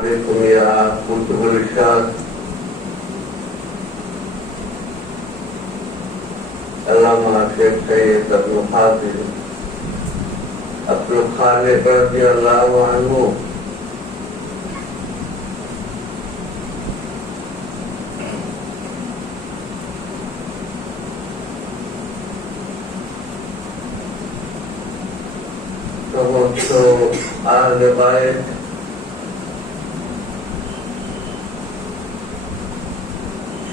عليكم يا كتب الإرشاد علامہ شیخ سید ابن حافظ عبد الخالق رضی اللہ عنہ সমস্ত আহলে বাইত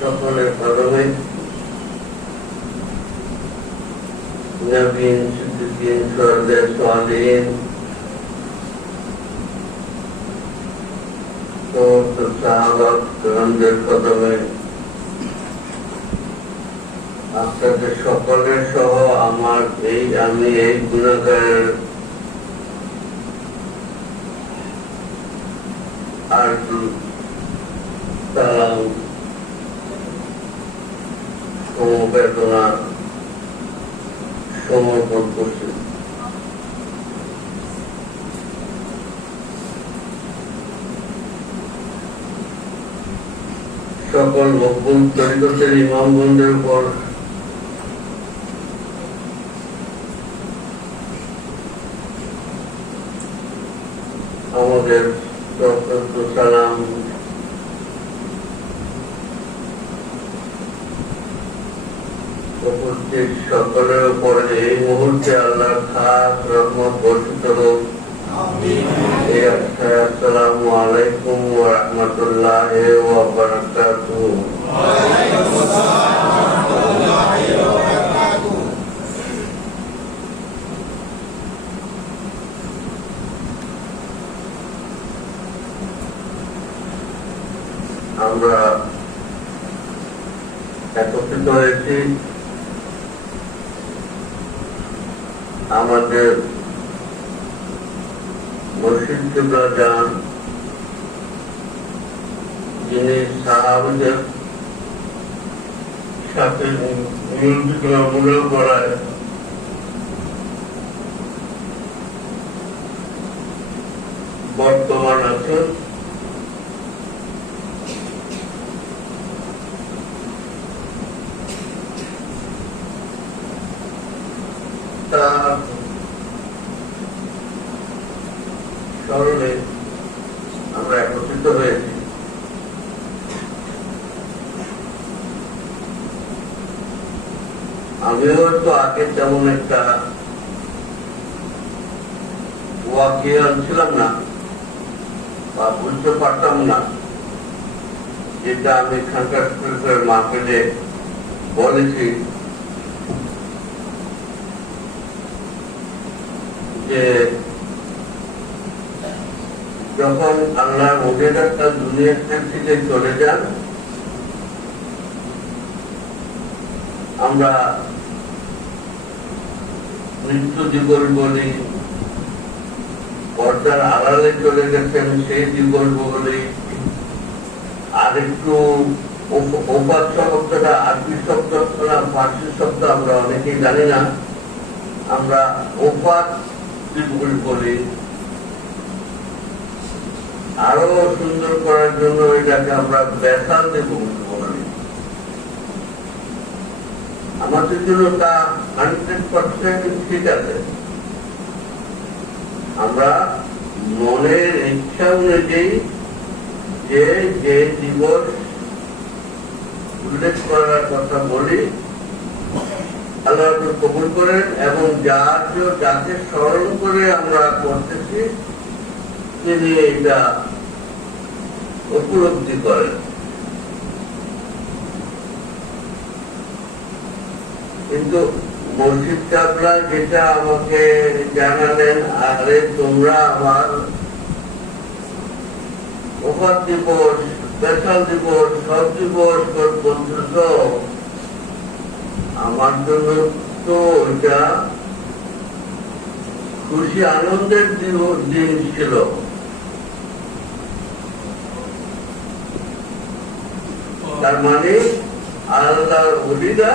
সকলের প্রথমে নবীন সিদ্দিকীন শহীদের সালেহীন সমস্ত সাহাবাত কেরামদের কদমে আপনাদের সকলের সহ আমি এই গুনাহগার আর সালাম সমবেদনা সমর্পণ করছি। সকল মকবুল তরিকতের ইমামগণদের উপর আমাদের সালাম উপস্থিত সকলের উপরে এই মুহূর্তে আল্লাহর খাস রহমত বর্ষিত হোক। আসসালামু আলাইকুম ওয়া রাহমাতুল্লাহি ওয়া বারাকাতুহু। আমরা একত্রিত হয়েছি আমাদের মুর্শিদ কিবলা জান যিনি সাহাবীদের সাথে মূল করায় বর্তমান আছেন। স্মরণে আমরা একত্রিত হয়েছি। আমিও হয়তো আগে তেমন একটা ওয়াকিয়াল ছিলাম না বা বুঝতে পারতাম না, যেটা আমি এখানকার মাহফিলে বলেছি যে যখন আল্লাহ মুজিদাটা দুনিয়ার থেকে চলে যান, আমরা মৃত্যু জীবন বলি, পর্দার আড়ালে চলে গেছেন সেই জীবন বলি, আর একটু ওপাত শব্দটা আরবি শব্দ না ফার্সি শব্দ আমরা অনেকেই জানি না, আমরা ওপাত জীবন বলি। আরো সুন্দর করার জন্য এটাকে আমরা বেসাল জীবন বলি। আমাদের জন্য তা 100% ঠিক আছে। আমরা মনের ইচ্ছা অনুযায়ী যে দিবস উল্লেখ করার কথা বলি আল্লাহ কবুল করেন, এবং যাকে স্মরণ করে আমরা করতেছি তিনি এটা উপলব্ধি করেন। কিন্তু মুর্শিদ কাবলা যেটা আমাকে জানালেন, আরে তোমরা আমার ওফাত দিবস, স্পেশাল দিবস, সব দিবস বলতেছ, আমার জন্য তো এটা খুশি আনন্দের দিন ছিল। তার মানে আল্লাহর ওলিরা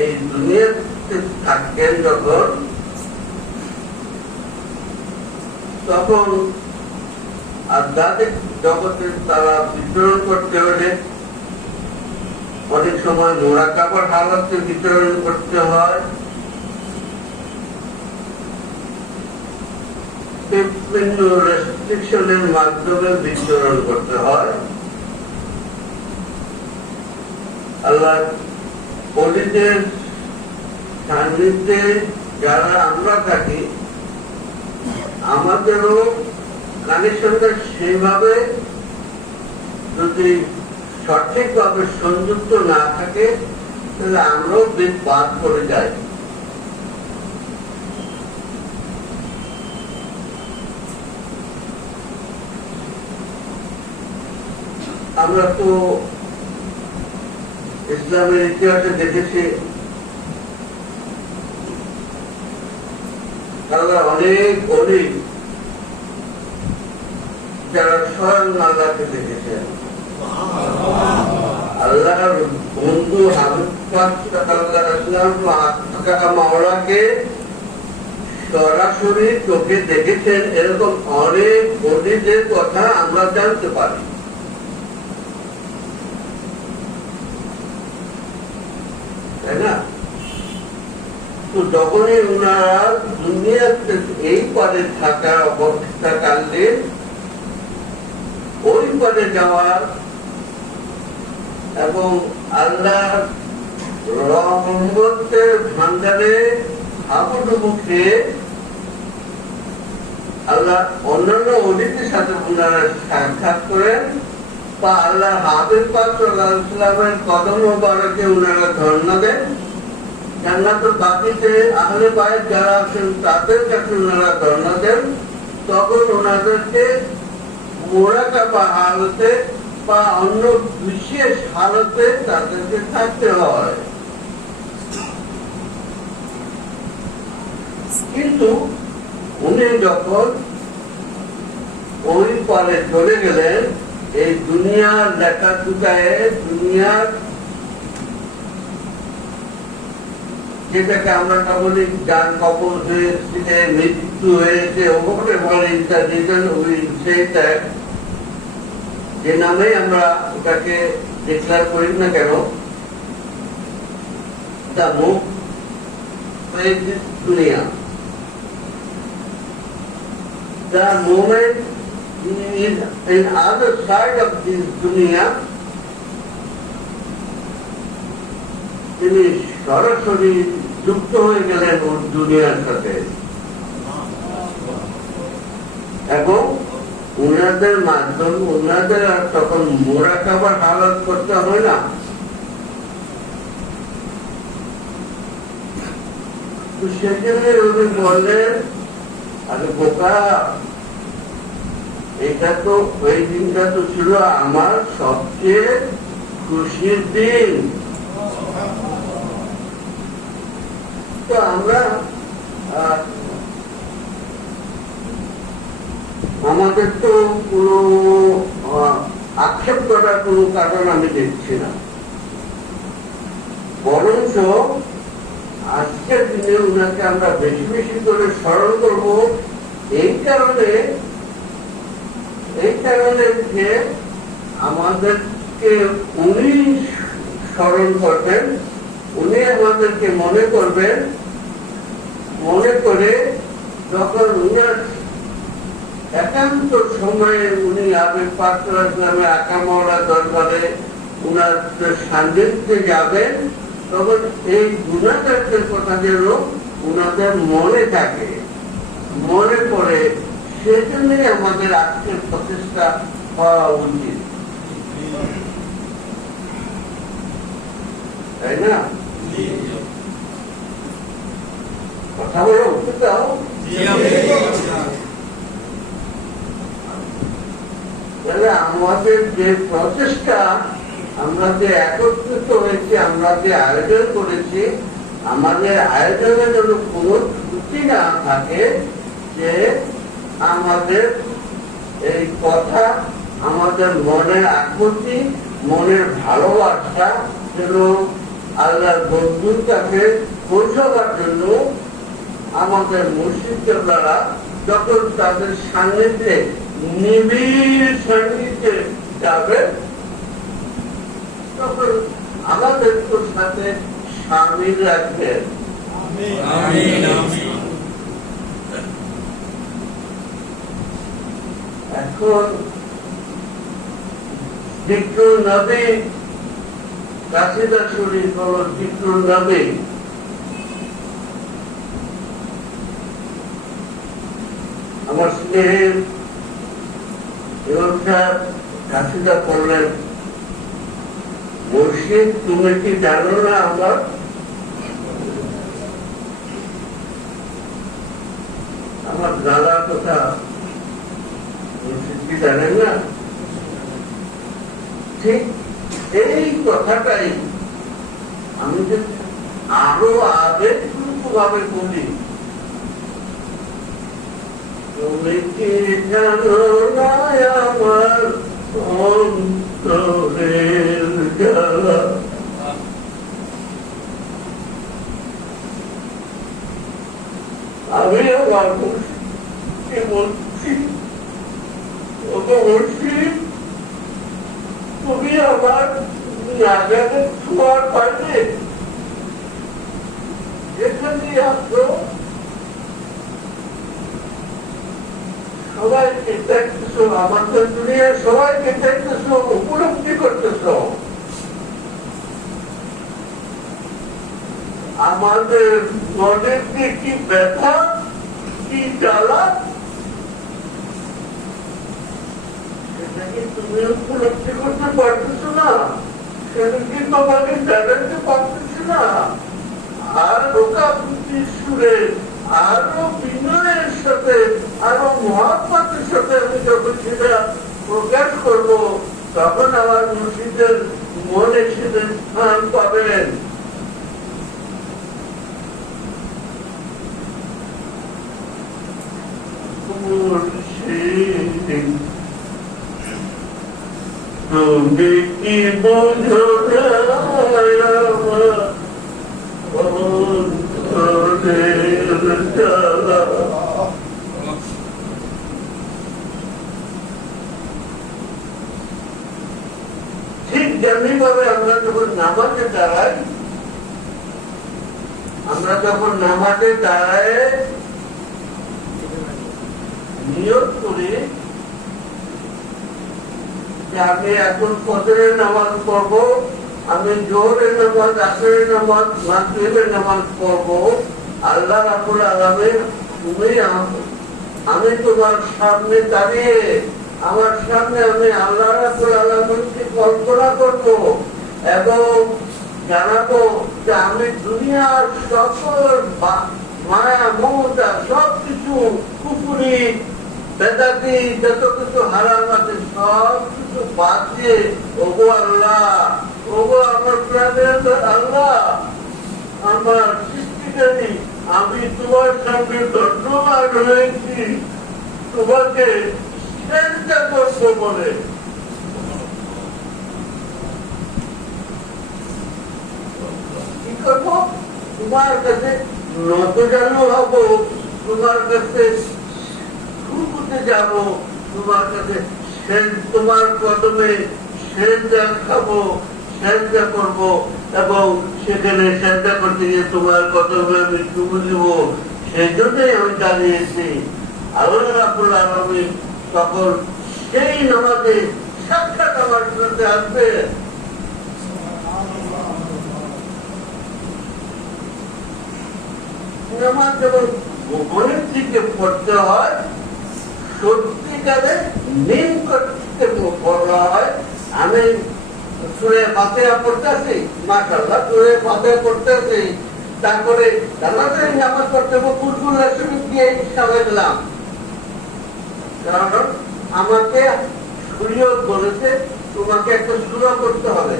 এই দুনিয়াতে থাকেন যখন, তখন আধ্যাত্মিক জগতে তারা বিচরণ করতে হলে অনেক সময় মোরাকাবার হালতে বিচরণ করতে হয়, বিভিন্ন রেস্ট্রিকশনের মাধ্যমে বিচরণ করতে হয়। আল্লাহ ওলিদের সান্নিধ্যে যারা আমরা থাকি, আমাদেরও কানেকশনটা সেইভাবে যদি সঠিকভাবে সংযুক্ত না থাকে তাহলে আমরাও বাদ করে যাই। আমরা তো ইসলামের ইতিহাসে দেখেছি আল্লাহ অনেক অনেক যারা স্বয়ং আল্লাহকে দেখেছেন। আল্লাহর বন্ধু মাওলাকে সরাসরি চোখে দেখেছেন, এরকম অনেক অলিদের কথা আমরা জানতে পারি। তাই না? তো যখনই ওনারা দুনিয়াতে এই পারে থাকা অবস্থাকালে ওই পারে যাওয়ার এবং আল্লাহ রহমতের ভান্ডারে হাবুডুবু খেয়ে আল্লাহ অন্যান্য অলিদের সাথে ওনারা সাক্ষাৎ করেন, বা আল্লাহ হাবিব পাক সাল্লাল্লাহু আলাইহি ওয়াসাল্লামের কদম মোবারকে ওনারা ধর্ণা দেন। জান্নাতুল বাকিতে আহলে বাইত যারা আছেন তাদের কাছে ওনারা ধর্ণা দেন। তখন ওনাদেরকে মোরাকাবা হালতে বা অন্য বিশেষ হালতে তাদেরকে থাকতে হয়। কিন্তু উনি যখন ওই পারে চলে গেলেন, এই দুনিয়ার লেখাজুকায় দুনিয়ার যেটাকে আমরা বলি যার কবর হয়েছে, মৃত্যু হয়েছে, ওপরে বলে সেইটা যে নামে আমরা ওটাকে ডিক্লেয়ার করি না কেন, তা মুখ দুনিয়া, the moment he is in other side of this dunya, তিনি সরাসরি যুক্ত হয়ে গেলেন ওর দুনিয়ার সাথে, এবং উনাদের মাধ্যমে উনাদের আর তখন মোরাকাবার হালাত করতে হয় না। তো সেখানে উনি বললেন, আরে বোকা, এটা তো ওই দিনটা তো ছিল আমার সবচেয়ে খুশির দিন। তো আমরা আমাদের তো কোনো আক্ষেপ করার কোনো কারণ আমি দেখছি না, বরঞ্চ আজকের দিনে উনাকে আমরা বেশি বেশি করে স্মরণ করব। এই কারণে যে আমাদেরকে উনি স্মরণ করবেন, উনি আমাদেরকে মনে করবেন, মনে করে যখন উনার একান্ত সময়ে উনি আবেগ পাত্র ইসলামে আকামরা দরবারে উনার সান্নিধ্যে যাবেন, তখন এই গুণাগারদের কথা যেন উনাদের মনে থাকে, মনে পড়ে। সেজন্যই আমাদের আজকের প্রচেষ্টা হওয়া উচিত, তাই না? কথা বলে উঠতে দাও। তাহলে আমাদের যে প্রচেষ্টা, আমরা যে একত্রিত হয়েছি, আমরা যে আয়োজন করেছি, আমাদের আয়োজনে যেন কোনো ত্রুটি না থাকে, যে আমাদের এই কথা, আমাদের মনের আকুতি, মনের ভালোবাসা যেন আল্লাহর বন্ধুর কাছে পৌঁছাবার জন্য আমাদের মুর্শিদ কেবলারা যখন তাদের সান্নিধ্যে নিবিড় সান্নিধ্যে যাবে তখন আমাদের সাথে সামিল রাখবেন। এখন জিক্রুল নবী কাসিদা শরীফ হল জিক্রুল নবী। আমার স্নেহের ইমাম সাহেব কাসিদা করলেন, মুর্শিদ তুমি কি জানো না আমার দাদা কথা মুর্শিদ কি জানেন না? ঠিক এই কথাটাই আমি যদি আরো আবেগপূর্ণ ভাবে বলি, তুমি কি জানো না আমার অন্তরের জ্বালা, আমি আমার মুর্শিদকে বলছি, মুর্শিদ তুমি আমার নাগালের ছোঁয়ার বাইরে যেখানে আসো সবাইকে দেখতেছ, আমাদের দুনিয়ার সবাইকে দেখতেছ, উপলব্ধি করতেছ আমাদের মনের যে কি ব্যথা, কি জ্বালা, সেটাকে তুমি উপলব্ধি করতে পারতেছ না, সেটা কি তোমাকে জানাতে পারতেছ না। আরো কাপুতির সুরে, আরো বিনয়ের সাথে, আরো মহাত্মাদের সাথে আমি যখন সেটা প্রকাশ করব, তখন আমার মুর্শিদের মনে সেটা স্থান পাবেন। তুমি কি বোঝো ঠিক যেমনি ভাবে আমরা যখন নামাজে দাঁড়াই, নিয়ত করি যে আমি এখন ফজরের নামাজ পড়বো, আমি জোহরের নামাজ, আসরের নামাজ, মাগরিবের নামাজ পড়বো। আল্লাহ রাব্বুল আলামিন তুমি আমি তোমার সামনে দাঁড়িয়ে, আমার সামনে আমি আল্লাহ রাব্বুল আলামিনকে কল্পনা করবো এবং জানাবো যে আমি দুনিয়ার সকল মায়া মমতা সবকিছু, কুফুরি বেদাতি যত কিছু হারাম আছে সব কিছু বাদ দিয়ে, ওগো আল্লাহ, ওগো আমার প্রাণের আল্লাহ, আমার সৃষ্টিকারী, আমি তোমার সামনে ধন্যবাদ হয়েছি তোমাকে চেষ্টা করবো বলে। কি করবো? তোমার কাছে নতজানু হব, তোমার কাছে যাবো, তোমার কাছে তোমার কদমে সেজদা খাবো, সেজদা করবো এবং সেখানে সেজদা করতে গিয়ে তোমার কদমে আমি চুমু দিব। সেই জন্যই আমি দাঁড়িয়েছি। আল্লাহ রাব্বুল আলামিন তখন সেই নামাজে সাক্ষাৎ আমার সাথে আসবে। নামাজ যখন গোপনের দিকে পড়তে হয়, সত্যিকারে নিম করতে বলা হয়। আমি সূরা ফাতিহা পড়তেছি, মাশাআল্লাহ সূরা ফাতিহা পড়তেছি, তারপরে তাড়াতাড়ি নামাজ পড়তে কুরকুল্লাহ শরীফ দিয়ে সামনে গেলাম, কারণ আমাকে শরীয়ত বলেছে তোমাকে একটা সূরা করতে হবে,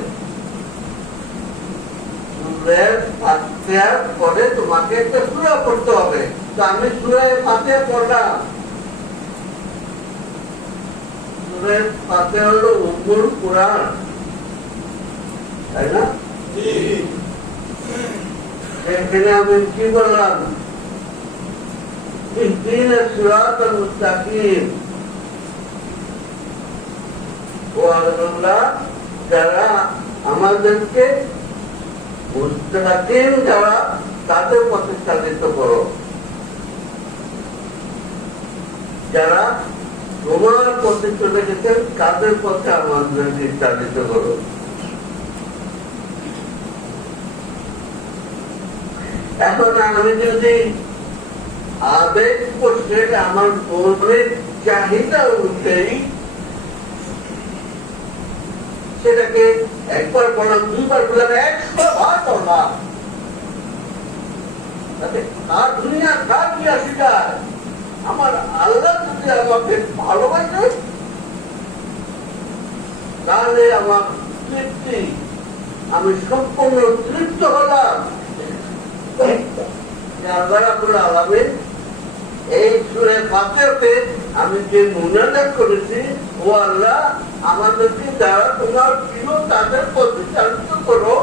সূরা ফাতিহার পরে তোমাকে একটা সূরা পড়তে হবে। তো আমি সূরা ফাতিহা পড়লাম। সূরা ফাতিহা হলো উম্মুল কুরআন, তাই না? এখানে আমি কি বললাম? ইহদিনাস সিরাতাল মুস্তাকিম, ও আল্লাহ, যারা আমাদেরকে মুস্তাকিম যারা তাদের পথে চালিত করো, যারা তোমার পথে চলে গেছেন তাদের পথে আমাদেরকে চালিত করো। এখন আমি যদি আবেগ করছে আমার মনের চাহিদা অনুযায়ী সেটাকে একবার বললাম, দুইবার বললাম, 100 বার বললাম, তার দুনিয়া কার কি আসে যায়? আমার আল্লাহ যদি আমাকে ভালোবাসে তাহলে আমার তৃপ্তি, আমি সম্পূর্ণ তৃপ্ত হলাম। আল্লাহ রাব্বুল আলামিন এই সূরা ফাতিহাতে আমি যে মুনাজাত করেছি, ও আল্লাহ, আমাদেরকে যারা তোমার প্রিয় তাদের পথে চালিত করো,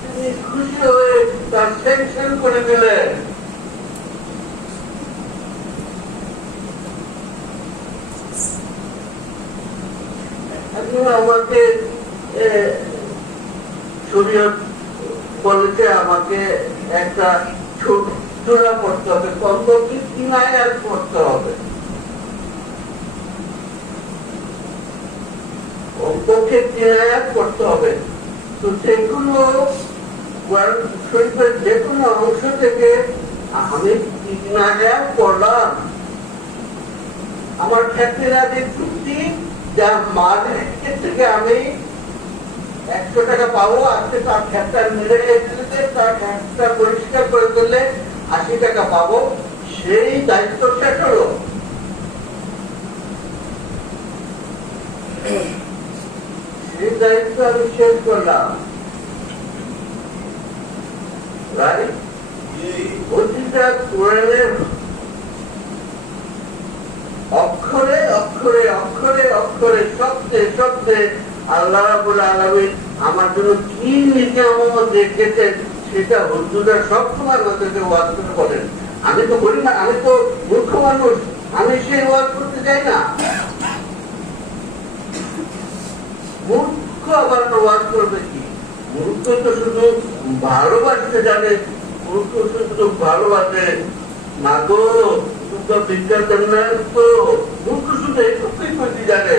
তিনি খুশি হয়ে তার সেকশন করে দিলেন। আমাকে শরীয়ত বলেছে আমাকে একটা সূরা পড়তে হবে, কমপক্ষে 3 আয়াত পড়তে হবে, কমপক্ষে 3 আয়াত পড়তে হবে। তো সেগুলো শরীফের যে কোনো অংশ থেকে আমি 3 আয়াত পড়লাম। আমার ক্ষেত্রে আগে চুক্তি, যা মার্কেট থেকে আমি 100 টাকা পাবো, আজকে তার ক্ষেতটা মিলে দিলে, তার ক্ষেতটা পরিষ্কার করে দিলে 80 টাকা পাবো, সেই দায়িত্ব শেষ হলো। সেই দায়িত্ব আমি শেষ করলাম। প্রতিটা কোরআনের অক্ষরে অক্ষরে অক্ষরে অক্ষরে শব্দে শব্দে আল্লাহ রাব্বুল আলামিন আমার জন্য কি নিয়ামত রেখেছেন সেটা হুজুররা সবসময় আমাদেরকে ওয়াজ করে বলেন। আমি তো বলি না, আমি তো মূর্খ মানুষ, আমি সেই ওয়াজ করতে চাই না। মূর্খ আবার ওয়াজ করবে কি? মূর্খ তো শুধু ভালোবাসতে জানে, মূর্খ শুধু ভালোবাসে না গো, বিজ্ঞান তো মূর্খ শুধু এইটুকুই করতে জানে।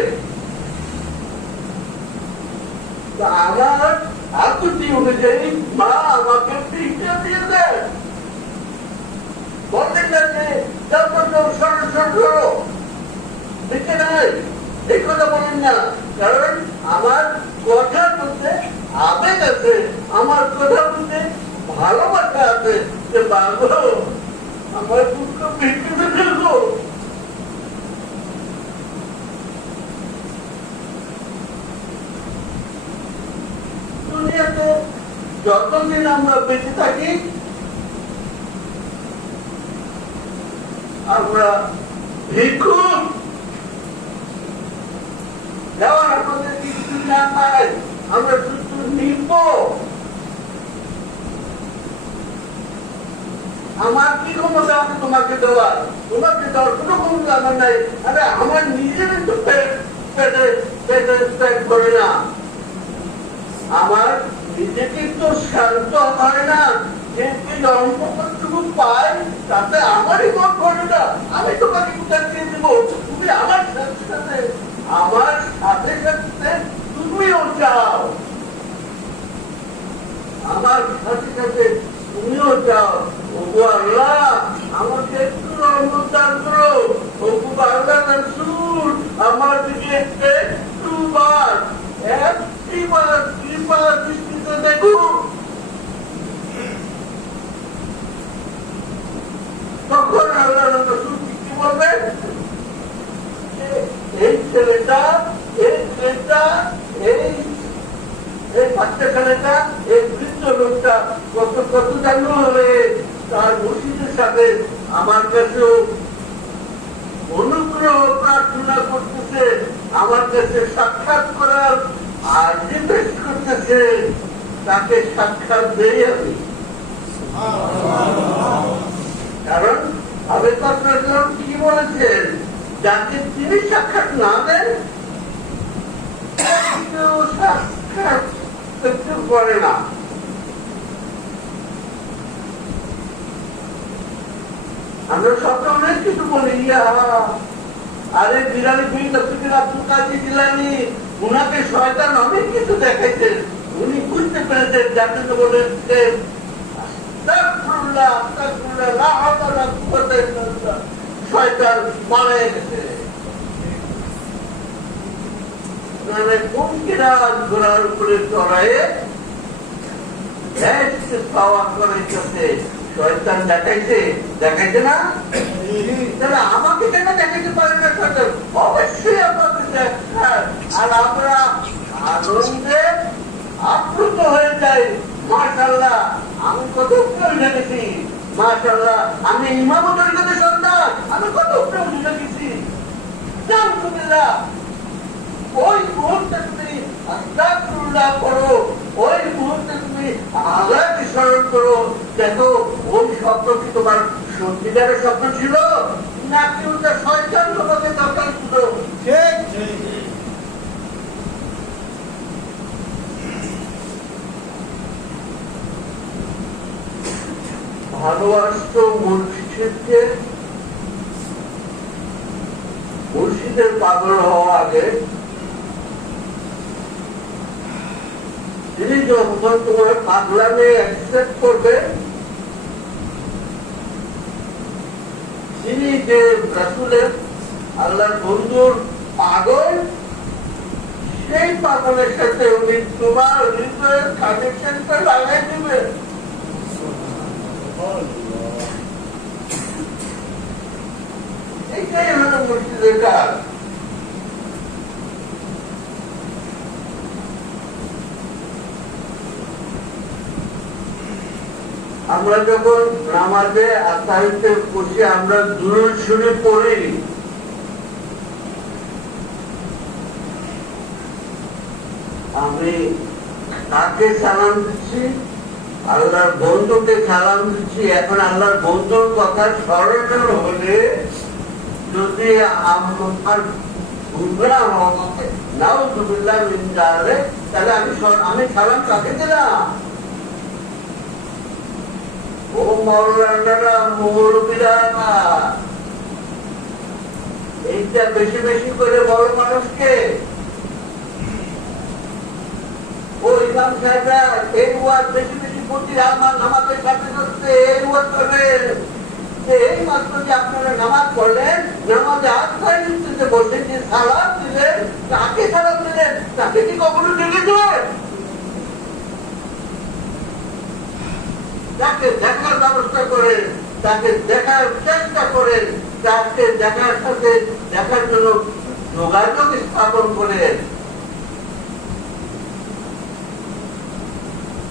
আমার আকুতি অনুযায়ী মা আমাকে ভিক্ষা দিয়ে দেন, বলেন না যে ভিক্ষা নাই, এই কথা বলেন না। কারণ আমার কথার মধ্যে আবেগ আছে, আমার কথার মধ্যে ভালোবাসা আছে, যে বাংলো আমার দুঃখ ভিক্ষা ফেলবো। দুনিয়াতে যতদিন আমরা বেঁচে থাকি আমরা ভিক্ষুক, দেওয়ার আমাদের কিছু না পাই, আমরা শুধু নিব। আমার কি ক্ষমতা আছে তোমাকে দেওয়ার? তোমাকে দেওয়ার কোনো ক্ষমতা আমার নাই। আরে আমার নিজের একটু পেট করে না, আমার নিজেকে তো শান্ত হয় না, যে অল্পটুকু পাই তাতে আমারই মন করে না। আমি তোমাকে উত্তর দিয়ে দেব, তুমি আমার সাথে সাথে তুমিও চাও, আমার সাথে সাথে তুমিও চাও। ওগো আল্লাহ, আমাকে একটু রহমত দান করো। ওগো আল্লাহ রাসূল, আমার দিকে একটু বার কৃপা দৃষ্টিতে দেখো। তখন আল্লাহ রাসূল কি বলবেন? এই ছেলেটা এই বাচ্চা ছেলেটা, এই বৃদ্ধ লোকটা কত জানো হলে তার মসজিদের সাথে আমার কাছেও অনুগ্রহ প্রার্থনা করতেছে, আমার কাছে সাক্ষাৎ করার আর রিকোয়েস্ট করতেছে, তাকে সাক্ষাৎ দেই আমি। কারণ আমি তো আপনার কি বলেছেন যাকে তিনি সাক্ষাৎ না দেন কেউ সাক্ষাৎ করতে পারে না। আমরা সবটা অনেক কিছু বলি, আরে জিলানি বিন আব্দুল কাদের জিলানি, উনাকে শয়তান অনেক কিছু দেখাইছেন, উনি বুঝতে পেরেছেন, যাতে বলেছেন শয়তান মারা গেছে। ঘোড়ার উপরে চড়াইয়ে পাওয়া করাইতেছে, শয়তান দেখাইছে না? তাহলে আমাকে কেন দেখাইতে পারে না শয়তান? অবশ্যই আমাকে দেখায়। আর আমরা আনন্দে আপ্লুত হয়ে যাই, মাশাআল্লাহ আমি কত উপরে উঠে গেছি, মাশাআল্লাহ আমি ইমাম তরিকতের সন্তান, আমি কত উপরে উঠে গেছি। আলহামদুলিল্লাহ। ওই মুহূর্তে তুমি আস্তাগফিরুল্লাহ করো, ওই মুহূর্তে তুমি আল্লাহকে স্মরণ করো, দেখো ওই শব্দ কি তোমার সত্যিকারের শব্দ ছিল নাকি ওটা শয়তান তোমাকে দরকার ছিল? ভালোবাসতো মুর্শিদকে, মুর্শিদের পাগল হওয়া আগে তিনি যখন তোমার পাগলামে অ্যাকসেপ্ট করবে, তিনি যে রাসূলের আল্লাহর বন্ধুর পাগল, সেই পাগলের সাথে উনি তোমার হৃদয়ের কানেকশনটা লাগাই দিবেন। এইটাই হলো মুর্শিদের কাজ। আমরা যখন নামাজে আত্মাহিতে বসে আমরা দুরূদ শরীফ পড়ি, আমি তাকে সালাম দিচ্ছি, আল্লাহর বন্ধুকে সালাম দিচ্ছি। এখন আল্লাহর বন্ধুর কথা স্মরণ হলে যদি আমার গুনাহ হবে নাউযুবিল্লাহ মিন যালিক, তাহলে আমি সালাম কাকে দিলাম? ও মাওলানারা, মৌলবীরা, এইটা বেশি বেশি করে বড় মানুষকে, ও ইমাম সাহেবরা এই ওয়াজ বেশি বেশি প্রতি আমাদের সাথে করতে এই ওয়াজ করবেন। এই মাত্র যে আপনারা নামাজ পড়লেন, নামাজে আত্মায় নিতে বসে যে সালাম দিলেন, তাকে সালাম দিলেন, তাকে কি কখনো দেখেছেন? তাকে দেখার ব্যবস্থা করেন, তাকে দেখার চেষ্টা করেন, তাকে দেখার সাথে দেখার জন্য যোগাযোগ স্থাপন করেন।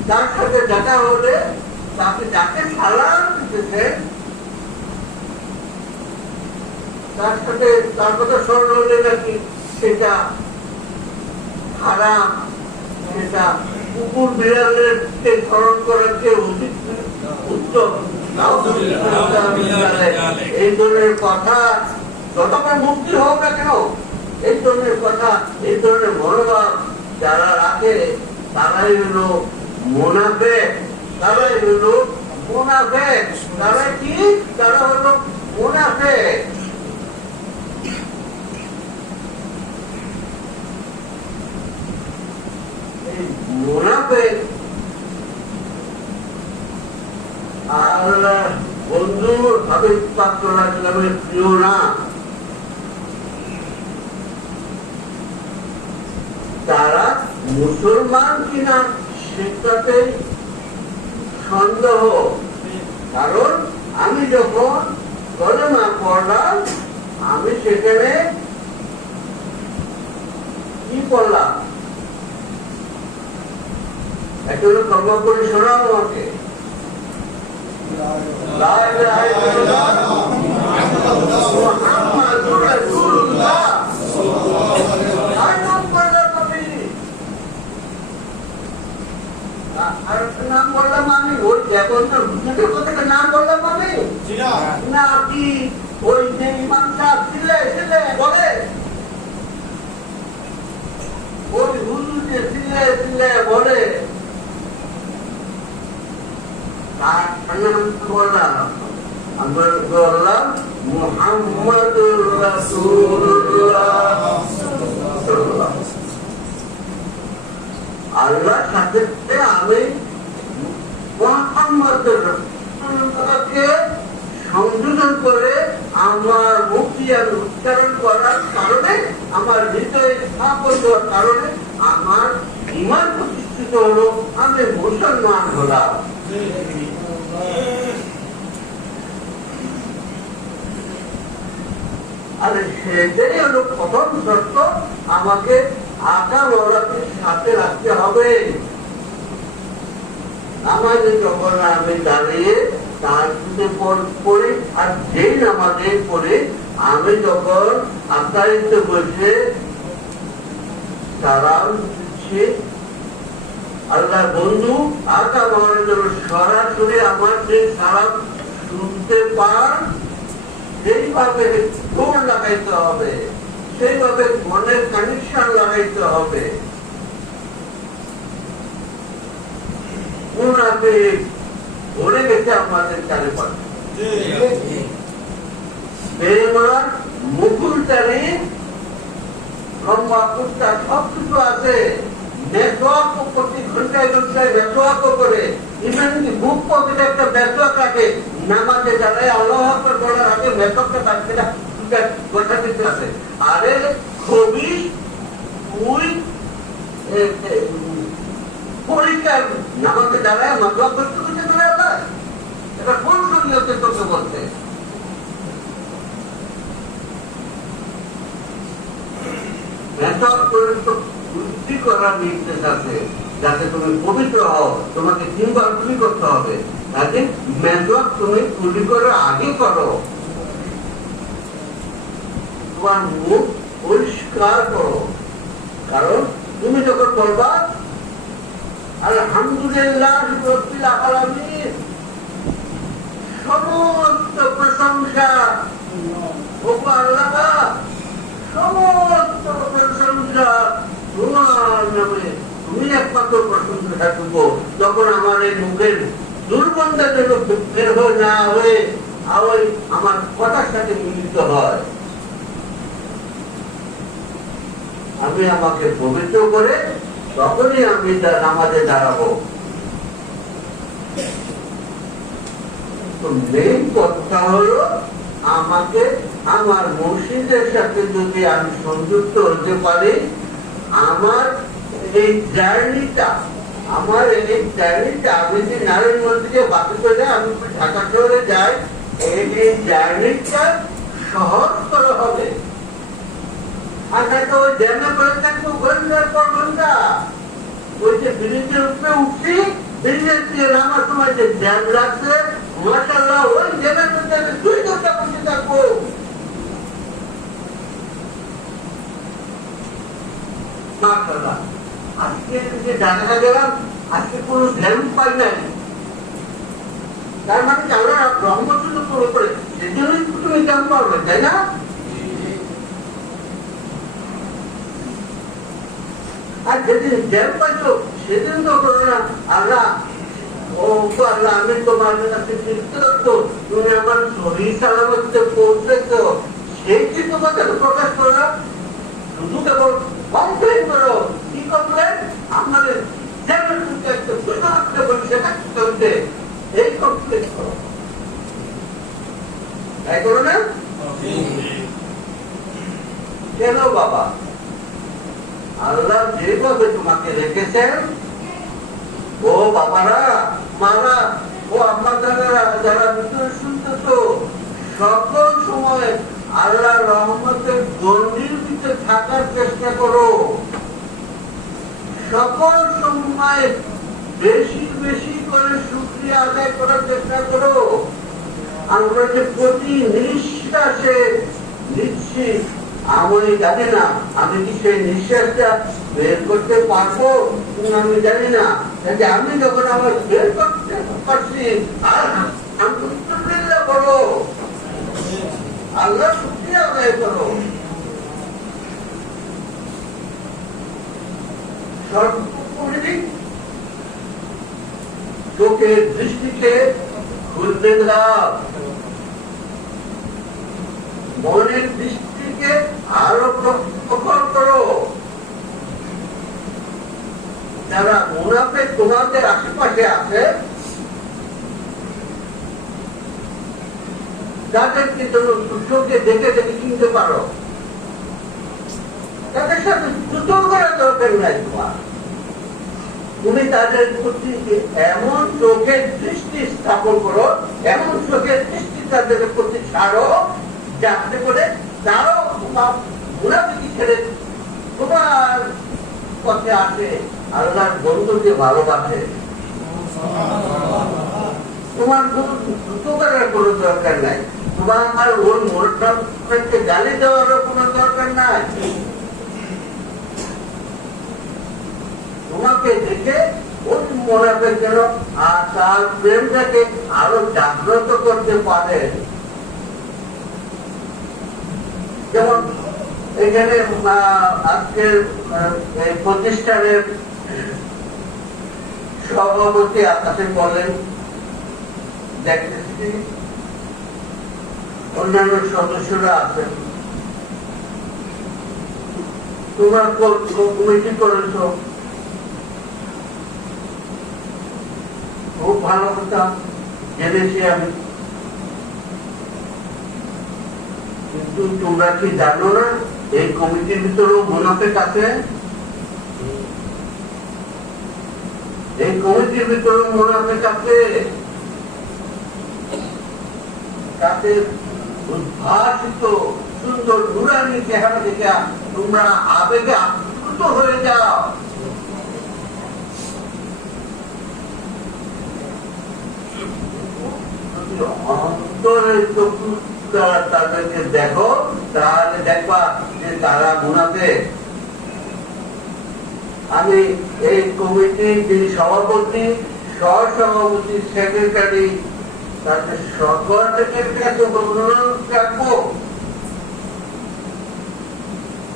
তার সাথে দেখা হলে তাকে যাকে সালাম দিতেছেন তার সাথে তার কথা স্মরণ হলে নাকি সেটা খারাপ, সেটা কুকুর বিড়ালের স্মরণ করার চেয়ে উত্তম। এই ধরনের কথা যতক্ষণ মুক্তি হোক না কেন, এই ধরনের কথা, এই ধরনের মনোভাব যারা রাখে তারাই হলো মুনাফিক, তারাই হলো মুনাফিক। তারা কি? তারা হলো মুনাফিক। মুনাফিক আল্লাহ বন্ধু হাবিব পাক সাল্লাল্লাহু আলাইহি ওয়াসাল্লামের প্রিয় না। তারা মুসলমান কিনা সেটাতে সন্দেহ, কারণ আমি যখন কলেমা পড়লাম আমি সেখানে কি পড়লাম? একটু কর্ম করে শোনাও আমাকে। নাম বললাম আমি, ওই এখন নাম বললাম আমি না কি? ওই যে ইমাম সাহেব ছিলেন আল্লাহর সাথে আমি মুহাম্মদকে সংযোজন করে আমার মুক্তি আমি উচ্চারণ করার কারণে, আমার হৃদয়ে স্থাপন হওয়ার কারণে আমার ঈমান প্রতিষ্ঠিত হলো, আমি মুসলমান হলাম। আরে সেটাই হলো প্রথম শর্ত, আমাকে আকা মৌলাকে সাথে রাখতে হবে। আমাদের যখন আমি দাঁড়িয়ে তার পড়ি, আর যেই নামাজে পড়ে আমি যখন আকারিতে বসে সালাম দিচ্ছি, আল্লাহ বন্ধু আকা মৌলার জন্য সরাসরি আমার যে সালাম শুনতে পার, সেইভাবে ফোন লাগাইতে হবে, সেইভাবে ফোনের কানেকশন লাগাইতে হবে। ওনাকে ধরে গেছে আমাদের চারিপাশে, বেমার মুকুলটারি লম্বা কুর্তা সবকিছু আছে, নেটওয়ার্ক প্রতি ঘন্টায় ঘন্টায় নেটওয়ার্ক করে, ইভেনকি বুক পকেটে একটা নেটওয়ার্ক রাখে, নামাজে দাঁড়ায় আল্লাহু আকবার বলার আগে নেটওয়ার্কটা বাড়ছে না, গোটা দিতে আছে। আরে খুবই তুই পরীক্ষার নামাজে দাঁড়ায় মাতওয়াক করতে করতে ধরে আল্লাহ, এটা কোন শরীয়তে তোকে বলছে? নেটওয়ার্ক করে তো বুদ্ধি করার নির্দেশ আছে, যাতে তুমি পবিত্র হও, তোমাকে 3 বার তুমি করতে হবে। তাতে মেজওয়াক তুমি কুলি করার আগে করো, তোমার মুখ পরিষ্কার করো। কারণ তুমি যখন বলবা আলহামদুলিল্লাহ রাব্বিল আলামিন, সমস্ত প্রশংসা আল্লাহ, সমস্ত প্রশংসা তোমার নামে, তুমি একমাত্র প্রশংসা করবো। যখন আমার এই মুখের দুর্গন্ধের জন্য বের হয়ে না হয়ে আমার কথার সাথে মিলিত হয়, আমি আমাকে পবিত্র করে তখনই আমি নামাজে দাঁড়াবো। তো মেইন কথা হলো, আমাকে আমার মুর্শিদের সাথে যদি আমি সংযুক্ত হতে পারি, আমার এই জার্নিটা আমি যে নারায়ণগঞ্জ থেকে বাকি করে আমি ঢাকা শহরে যাই, এই জার্নিটা সহজ করা হবে। আর তো ওই জ্যামে পড়ে থাকবো ঘন্টার পর ঘন্টা, ওই যে ব্রিজের উপরে উঠছি, ব্রিজের দিয়ে নামার সময় যে জ্যাম লাগছে, মাশাআল্লাহ ওই জ্যামের মধ্যে আমি 2 ঘন্টা বসে থাকবো। মাশাআল্লাহ আজকে যে ঢাকা গেলাম, আজকে কোনো জ্যাম পাই নাই, তার মানে আল্লাহ রহমতের উপরে, সেজন্যই তুমি জ্যাম পাবে, তাই না? আর যেদিন জ্যাম পাইছো সেদিন তো করো না আল্লাহ, ও আল্লাহ আমি তোমার কাছে ফিরতে হতো, তুমি আমার সহি সালামতে পৌঁছেছো, সেই কি তোমাকে প্রকাশ করো, শুধু কেবল কমপ্লেন করো। কি কমপ্লেন? আমাদের জ্যামের মধ্যে একটা দুর্ঘটনা বলি, সেটা চলছে, এই কমপ্লেন করো, তাই করো না? কেন বাবা? আল্লাহ যেভাবে তোমাকে রেখেছেন, ও বাবারা, মারা, ও আপনারা যারা ভিতরে শুনতেছ, সকল সময় আল্লাহ রহমতের গণ্ডির ভিতরে থাকার চেষ্টা করো। সকল সময় বেশি বেশি করে শুকরিয়া আদায় করার চেষ্টা করো। আমরা যে প্রতি নিঃশ্বাসে নিচ্ছি, আমি জানি না আমি কি সেই নিঃশ্বাসটা বের করতে পারবো, আমি জানি না, আমি যখন আমার বের করতে পারছি, আলহামদুলিল্লাহ করো, আল্লাহ শুকরিয়া আদায় করো। সর্বোপরি চোখের দৃষ্টিকে খুলতে দাও, মনের দৃষ্টিকে আরো প্রখর করো। যারা তোমাদের আশেপাশে আছে যাদেরকে তুমি চোখে দেখে দেখে চিনতে পারো, তাদের সাথে জুতো করার দরকার নাই তোমার। তুমি তাদের প্রতি এমন চোখের দৃষ্টি স্থাপন করো, এমন চোখের দৃষ্টি তাদের প্রতি ছাড়ো, যাতে করে তারাও তোমার মুনাফিকি ছেড়ে তোমার পথে আসে, আল্লাহর বন্ধুকে ভালোবাসে। তোমার জুতো করার কোনো দরকার নাই, তোমার ওর মোড়কে গালি দেওয়ারও কোনো দরকার নাই। তোমাকে দেখে ওই মোনাফেক যেন আর তার প্রেমটাকে আরো জাগ্রত করতে পারে। যেমন এখানে আজকের এই প্রতিষ্ঠানের সভাপতি আকাশে বলেন, দেখতেছি অন্যান্য সদস্যরা আছেন, তোমরা কমিটি করেছ, খুব ভালো কথা জেনেছি আমি। কিন্তু তোমরা কি জানো না এই কমিটির ভিতরেও মুনাফিক আছে? এই কমিটির ভিতরেও মুনাফিক আছে। তাদের উদ্ভাসিত সুন্দর নুরানি চেহারা দেখে তোমরা আবেগে আপ্লুত হয়ে যাও। অন্তরে তাদেরকে দেখো, তাহলে দেখবা যে তারা মুনাফিক। আমি এই কমিটির যিনি সভাপতি, সহসভাপতি, সেক্রেটারি, তাদের সকলের কাছে অনুরোধ রাখবো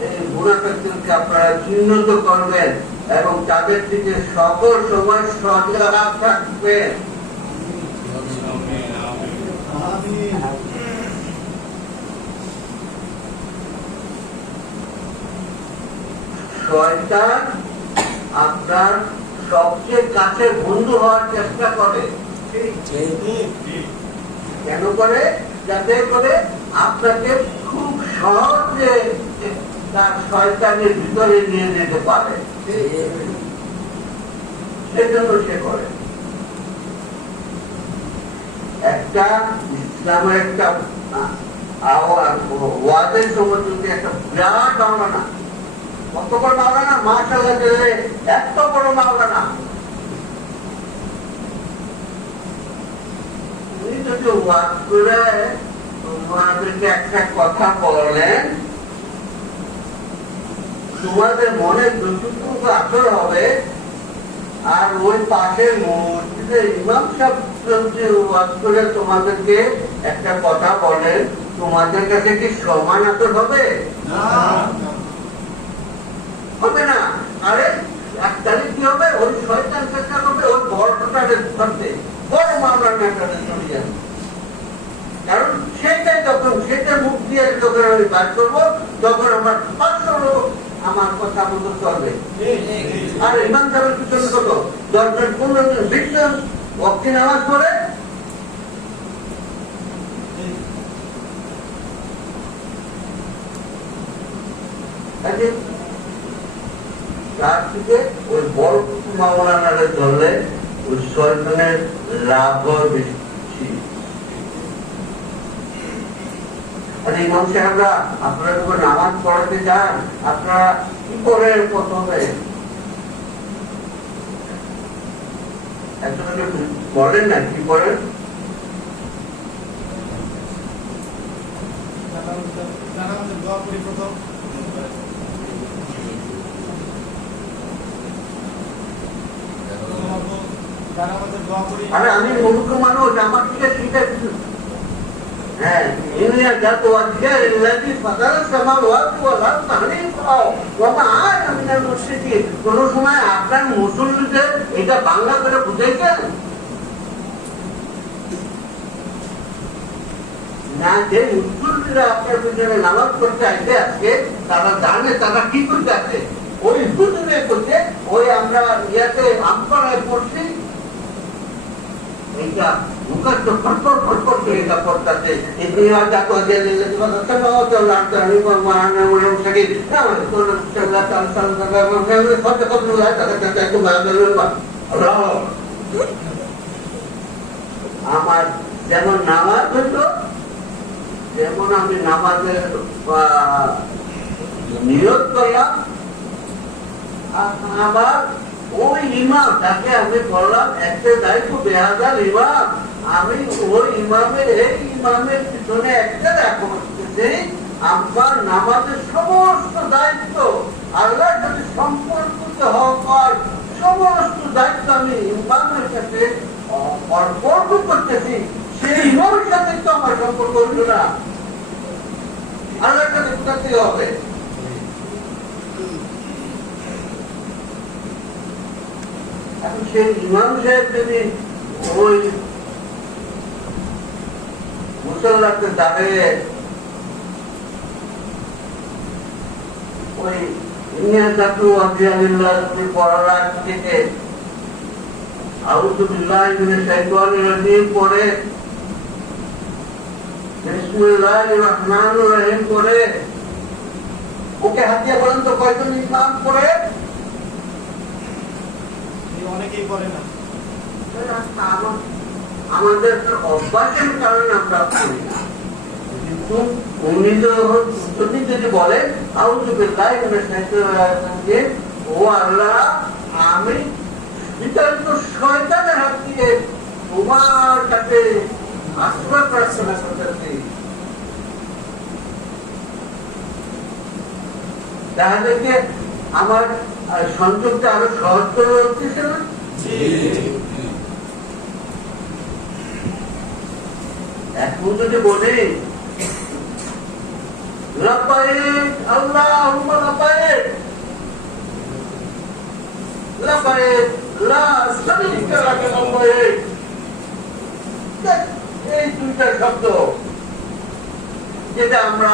এই মুনাফিকদেরকে আপনারা চিহ্নিত করবেন এবং তাদের দিকে সকল সময় সজাগ থাকবেন। শয়তান আপনার সবচেয়ে কাছের বন্ধু হওয়ার চেষ্টা করে। কেন করে? যাতে করে আপনাকে খুব সহজে তার শয়তানের ভিতরে নিয়ে যেতে পারে, সেজন্য সে করে। একটা ইসলামের একটা ওয়াজের সময় যদি একটা বিরাট মাওলানা, কত বড় মাওলানা, মাশাআল্লাহ, এত বড় মাওলানা, উনি যদি ওয়াজ করে তোমাদেরকে একটা কথা বলেন, তোমাদের মনে যতটুকু আসর হবে, আর ওই পাশের মসজিদে ইমাম সাহেব যদি ওয়াজ করে তোমাদেরকে একটা কথা বলেন, তোমাদের কাছে কি সমান আসর হবে? হবে না। আরে এক তারিখ কি হবে, ওই শয়তান চেষ্টা করবে ওই বড়টাকে ধরতে, বড় মামলাটাকে চলে যাবে। কারণ সেটাই যখন সেটা মুখ দিয়ে যখন আমি বাদ করবো, তখন আমার 500 লোক আমার কথা মতো চলবে। আর ইমাম সাহেবের পিছনে কত 10 জন 15 জন 20 জন ওয়াক্তি নামাজ পড়ে, তার থেকে ওই বড় মাওলানারে ধরলে ওই শয়তানের লাভ বেশি। আর ইমাম সাহেবরা আপনারা যখন নামাজ পড়াতে যান, আপনারা কি করে প্রথমে একজনকে বলেন না কি করেন? আরে আমি মূর্খ মানুষ, আমার থেকে শিখে হ্যাঁ, কোন সময় আপনার মুসল্লিদের এটা বাংলা করে বুঝাইছেন না? যে মুসল্লিরা আপনার পিছনে নামাজ করতে আসবে আজকে, তারা জানে তারা কি করতে আছে, ওই হুজুরে করছে, ওই আমরা ইয়াতে আমপাড়ায় পড়ছি, এইটা মুখস্থ ফটফট ফটফট করে এটা পড়তাছে। ইতিহাস জাতো দিয়ে দিলে আমার যেমন নামাজ হইতো, যেমন আমি নামাজের নিয়োগ করলাম, আবার ওই ইমাম তাকে আমি বললাম একটা দায়িত্ব বেহাজার ইমাম, আমি ওই ইমামের এই ইমামের পিছনে একটা দেখো যে আমার নামাজের সমস্ত দায়িত্ব আল্লাহর সাথে সম্পর্কিত হওয়ার সমস্ত দায়িত্ব আমি ইমামের কাছে অর্পণ করতেছি। সেই ইমামের সাথে তো আমার সম্পর্ক হইল না, আল্লাহর সাথে কোথা থেকে হবে? এখন সেই ইমাম সাহেব যদি ওই মুসল্লাতে দাঁড়িয়ে ওই ইন্নিয়াতাতু ওয়াজিয়ালিল্লাহ পড়ার থেকে আউযু বিল্লাহি মিনাশ শাইতানির রাজিম পড়ে বিসমিল্লাহির রহমানির রহিম পড়ে, ওকে হাতিয়া বলেন তো কয়জন ইমাম পড়ে? অনেকেই করে না। আমাদের অভ্যাসের কারণে আমরা করি না, কিন্তু উনি যদি বলেন আউযু বিল্লাহি মিনাশ শাইতানির রাজিম, ও আল্লাহ আমি বিতাড়িত শয়তানের হাত থেকে তোমার কাছে আশ্রয় প্রার্থনা করতেছি, তাহলে কি আমার সংযোগটা আরো সহজ করে উঠতেছে না? এখন যদি বলি লাব্বাইক আল্লাহুম্মা লাব্বাইক লাব্বাইক লা শারীকা লাকা লাব্বাইক, এই দুইটা শব্দ যেটা আমরা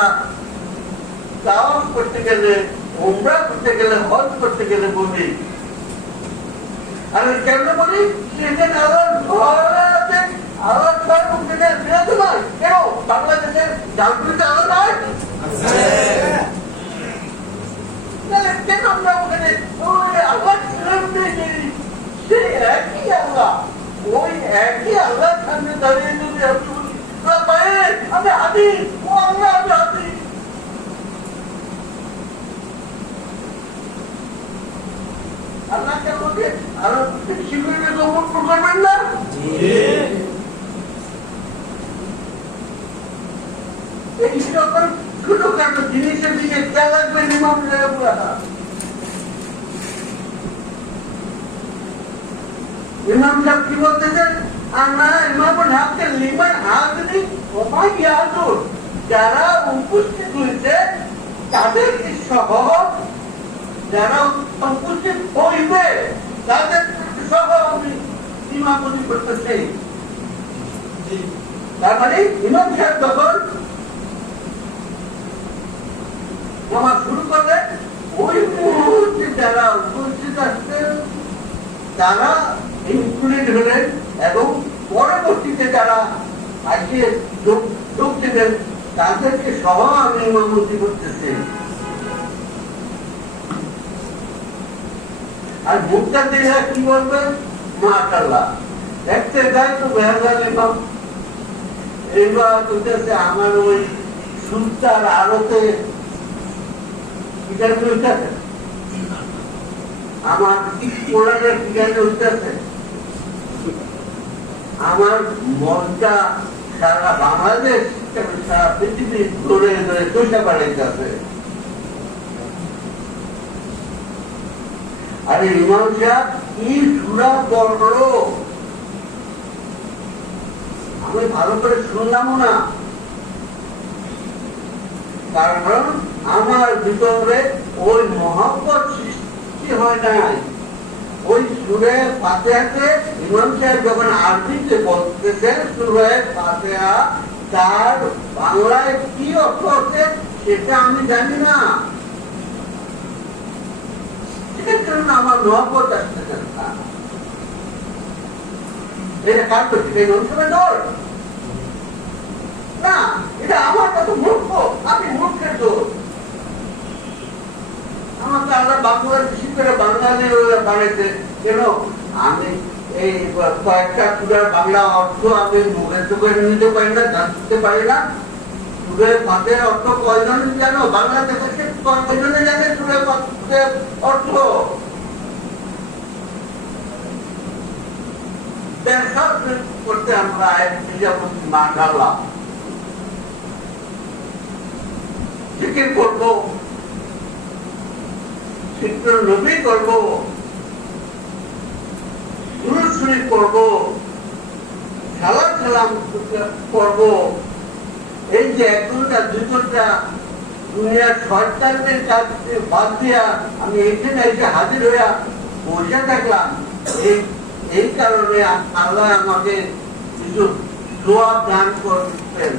তাওয়াফ করতে গেলে, উমরা করতে গেলে, হজ করতে গেলে বলি, আমি কেন বলি? সেদিন আল্লাহর ঘর আছে, আল্লাহর ঘর মুক্তিদের বিরত নয়। কেন বাংলাদেশের জালপুরিতে আল্লাহ নয়? কেন আমরা ওখানে আল্লাহ সেই একই আল্লাহ, ওই একই আল্লাহর সামনে দাঁড়িয়ে যদি আমি বলি আমি হাতি, ও আল্লাহ আমি হাতি, আল্লাহকে আমাকে আরো বেশি করে সমর্পণ করবেন না? এই সকল ছোটখাটো জিনিসের দিকে খেয়াল রাখবেন ইমাম সাহেবরা। ইমাম সাহেব কি বলতেছেন? ইমামুল হককে লিমান হাজিরি ওমা ইয়াজুর, যারা উপস্থিত হয়েছে তাদেরকে সহ, যারা উপস্থিত হইবে তাদের সহ আমি ইমামতি করতেছি। তার মানে ইমাম সাহেব যখন নামাজ শুরু করলে ওই মুহূর্তে যারা উপস্থিত আসছেন তারা ইনক্লুডেড হলেন, এবং পরবর্তীতে যারা আজকে যোগ দিবেন তাদেরকে সহ আমি ইমামতি করতেছি। আর মুক্তাদিরা কি বলবেন? মাশাআল্লাহ, দেখতে যাই তো বেহাজার ইমাম এইবার করতেছে আমার ওই সুলতার আড়তে আমার কোরআনের ঠিকানা উঠতেছে, আমার মনটা সারা বাংলাদেশ সারা পৃথিবী ঘুরে ঘুরে চষা বাড়াইতেছে। আরে ইমাম সাহেব কি সুরা পড়লো, আমি ভালো করে শুনলামও না, কারণ আমার ভিতরে ওই মহব্বত সৃষ্টি হয় নাই। ওই সূরা ফাতিহাতে ইমাম সাহেব যখন আরবিতে বলতেছেন সূরা ফাতিহা, তার বাংলায় কি অর্থ আছে সেটা আমি জানি না, সেটার জন্য আমার মহব্বত আসতেছেন না। এটা কার করছে? এই অনুষ্ঠানের দোষ না, এটা আমার কত মূর্খ, আমি মূর্খের দোষ। আমাকে আল্লাহ বাংলাদেশ করে বাঙালি বানাইছে কেন? আমি এই কয়েকটা পুরার বাংলা অর্থ আমি মুখস্থ করে নিতে পারি না, জানতে পারি না। সুরের পাতের অর্থ কয়জন জানো? বাংলাদেশে কয়জনে জানে সুরের পাতের অর্থ? করতে আমরা মাশাআল্লাহ জিকির করবো, চিত্র নবী করবো, দুরূদ শরীফ করবো, সালাত সালাম করবো। এই যে 1 ঘন্টা 2 ঘন্টা দুনিয়ার শয়তানদের কাছে বাদ দিয়া আমি এখানে এসে হাজির হইয়া বসে থাকলাম, এই কারণে আল্লাহ আমাকে কিছু দোয়া দান করতেন।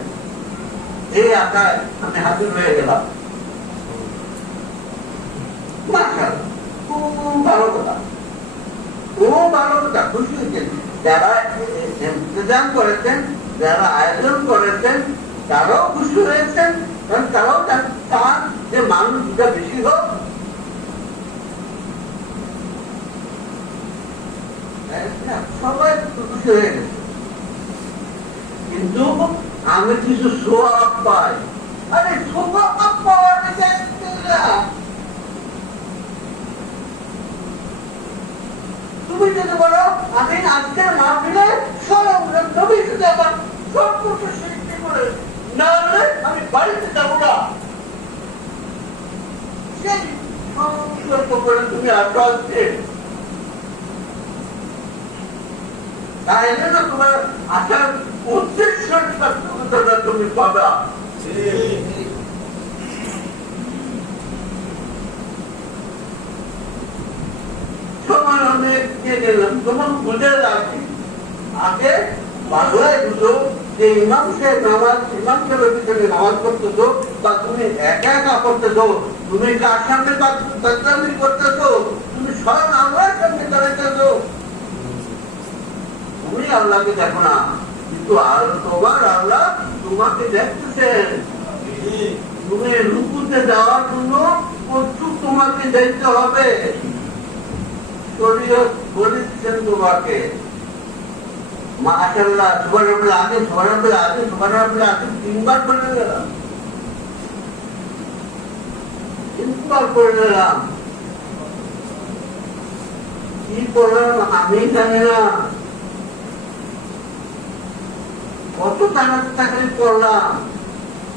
এই আশায় আমি হাজির হয়ে গেলাম। মাশাআল্লাহ, খুব ভালো কথা, খুব ভালো কথা, খুশি হয়েছেন। যারা ইন্তজাম করেছেন, যারা আয়োজন করেছেন, তারাও খুশি হয়েছেন, কারণ তারাও চান যে মানুষটা বেশি হোক। সবাই খুশি হয়ে গেছে, কিন্তু আমি কিছু সোয়াব পাই। আরে সোয়াব পাওয়া তুমি যদি বলো আমি আজকের মাহফিলে আবার সব কিছু সৃষ্টি করে না হলে আমি বাড়িতে যাবো না, সেই সংকল্প করে তুমি আসতে, তাইলে না তোমার আসার উদ্দেশ্য তুমি পাবা। সময় অনেক দিয়ে গেলাম, তোমার বুঝে রাখি আগে বাংলায় বুঝো যে ইমাম সাহেব পিছনে নামাজ করতেছো বা তুমি একা একা করতেছো, তুমি কার সামনে বাদরামি করতেছো, তুমি স্বয়ং আল্লাহর সামনে দাঁড়াইতেছো। তুমি আল্লাহকে দেখো না, কিন্তু তোমার আল্লাহ তোমাকে দেখতেছেন। তুমি রুকুতে যাওয়ার জন্য প্রচুর তোমাকে দেখতে হবে। শরীয়ত বলে দিচ্ছেন তোমাকে মাশাআল্লাহ, সুবহানাল্লাহ আগে, সুবহানাল্লাহ আগে, সুবহানাল্লাহ আগে 3 বার বলে গেলাম, 3 বার পড়ে গেলাম। কি পড়লাম আমি জানি না, কত তাড়াতাড়ি পড়লাম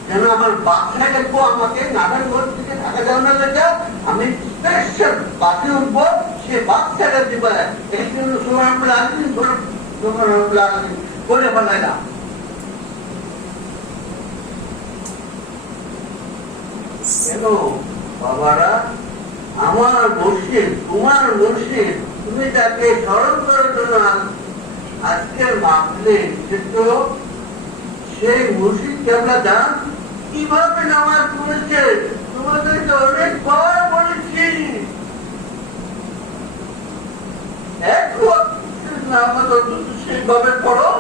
যেন আমার বাচ্চা দেখবো আমাকে নাটার ঘর থেকে ঢাকা যাওয়া না লেগে আমি স্পেশাল বাসে উঠবো, সে বাচ্চাটা দিবে। এই জন্য সুবহানাল্লাহ আগে, সুবহানাল্লাহ আগে বলে ফেলাইলাম। কেন বাবারা, আমার মুর্শিদ, তোমার মুর্শিদ, তুমি তাকে স্মরণ করার জন্য আজকের মাহফিলে এসেছো। সেই মুর্শিদ কেবলা জান কিভাবে নামাজ পড়েছে তোমাদেরকে অনেকবার বলেছি। নামাজ সেইভাবে পড়ো।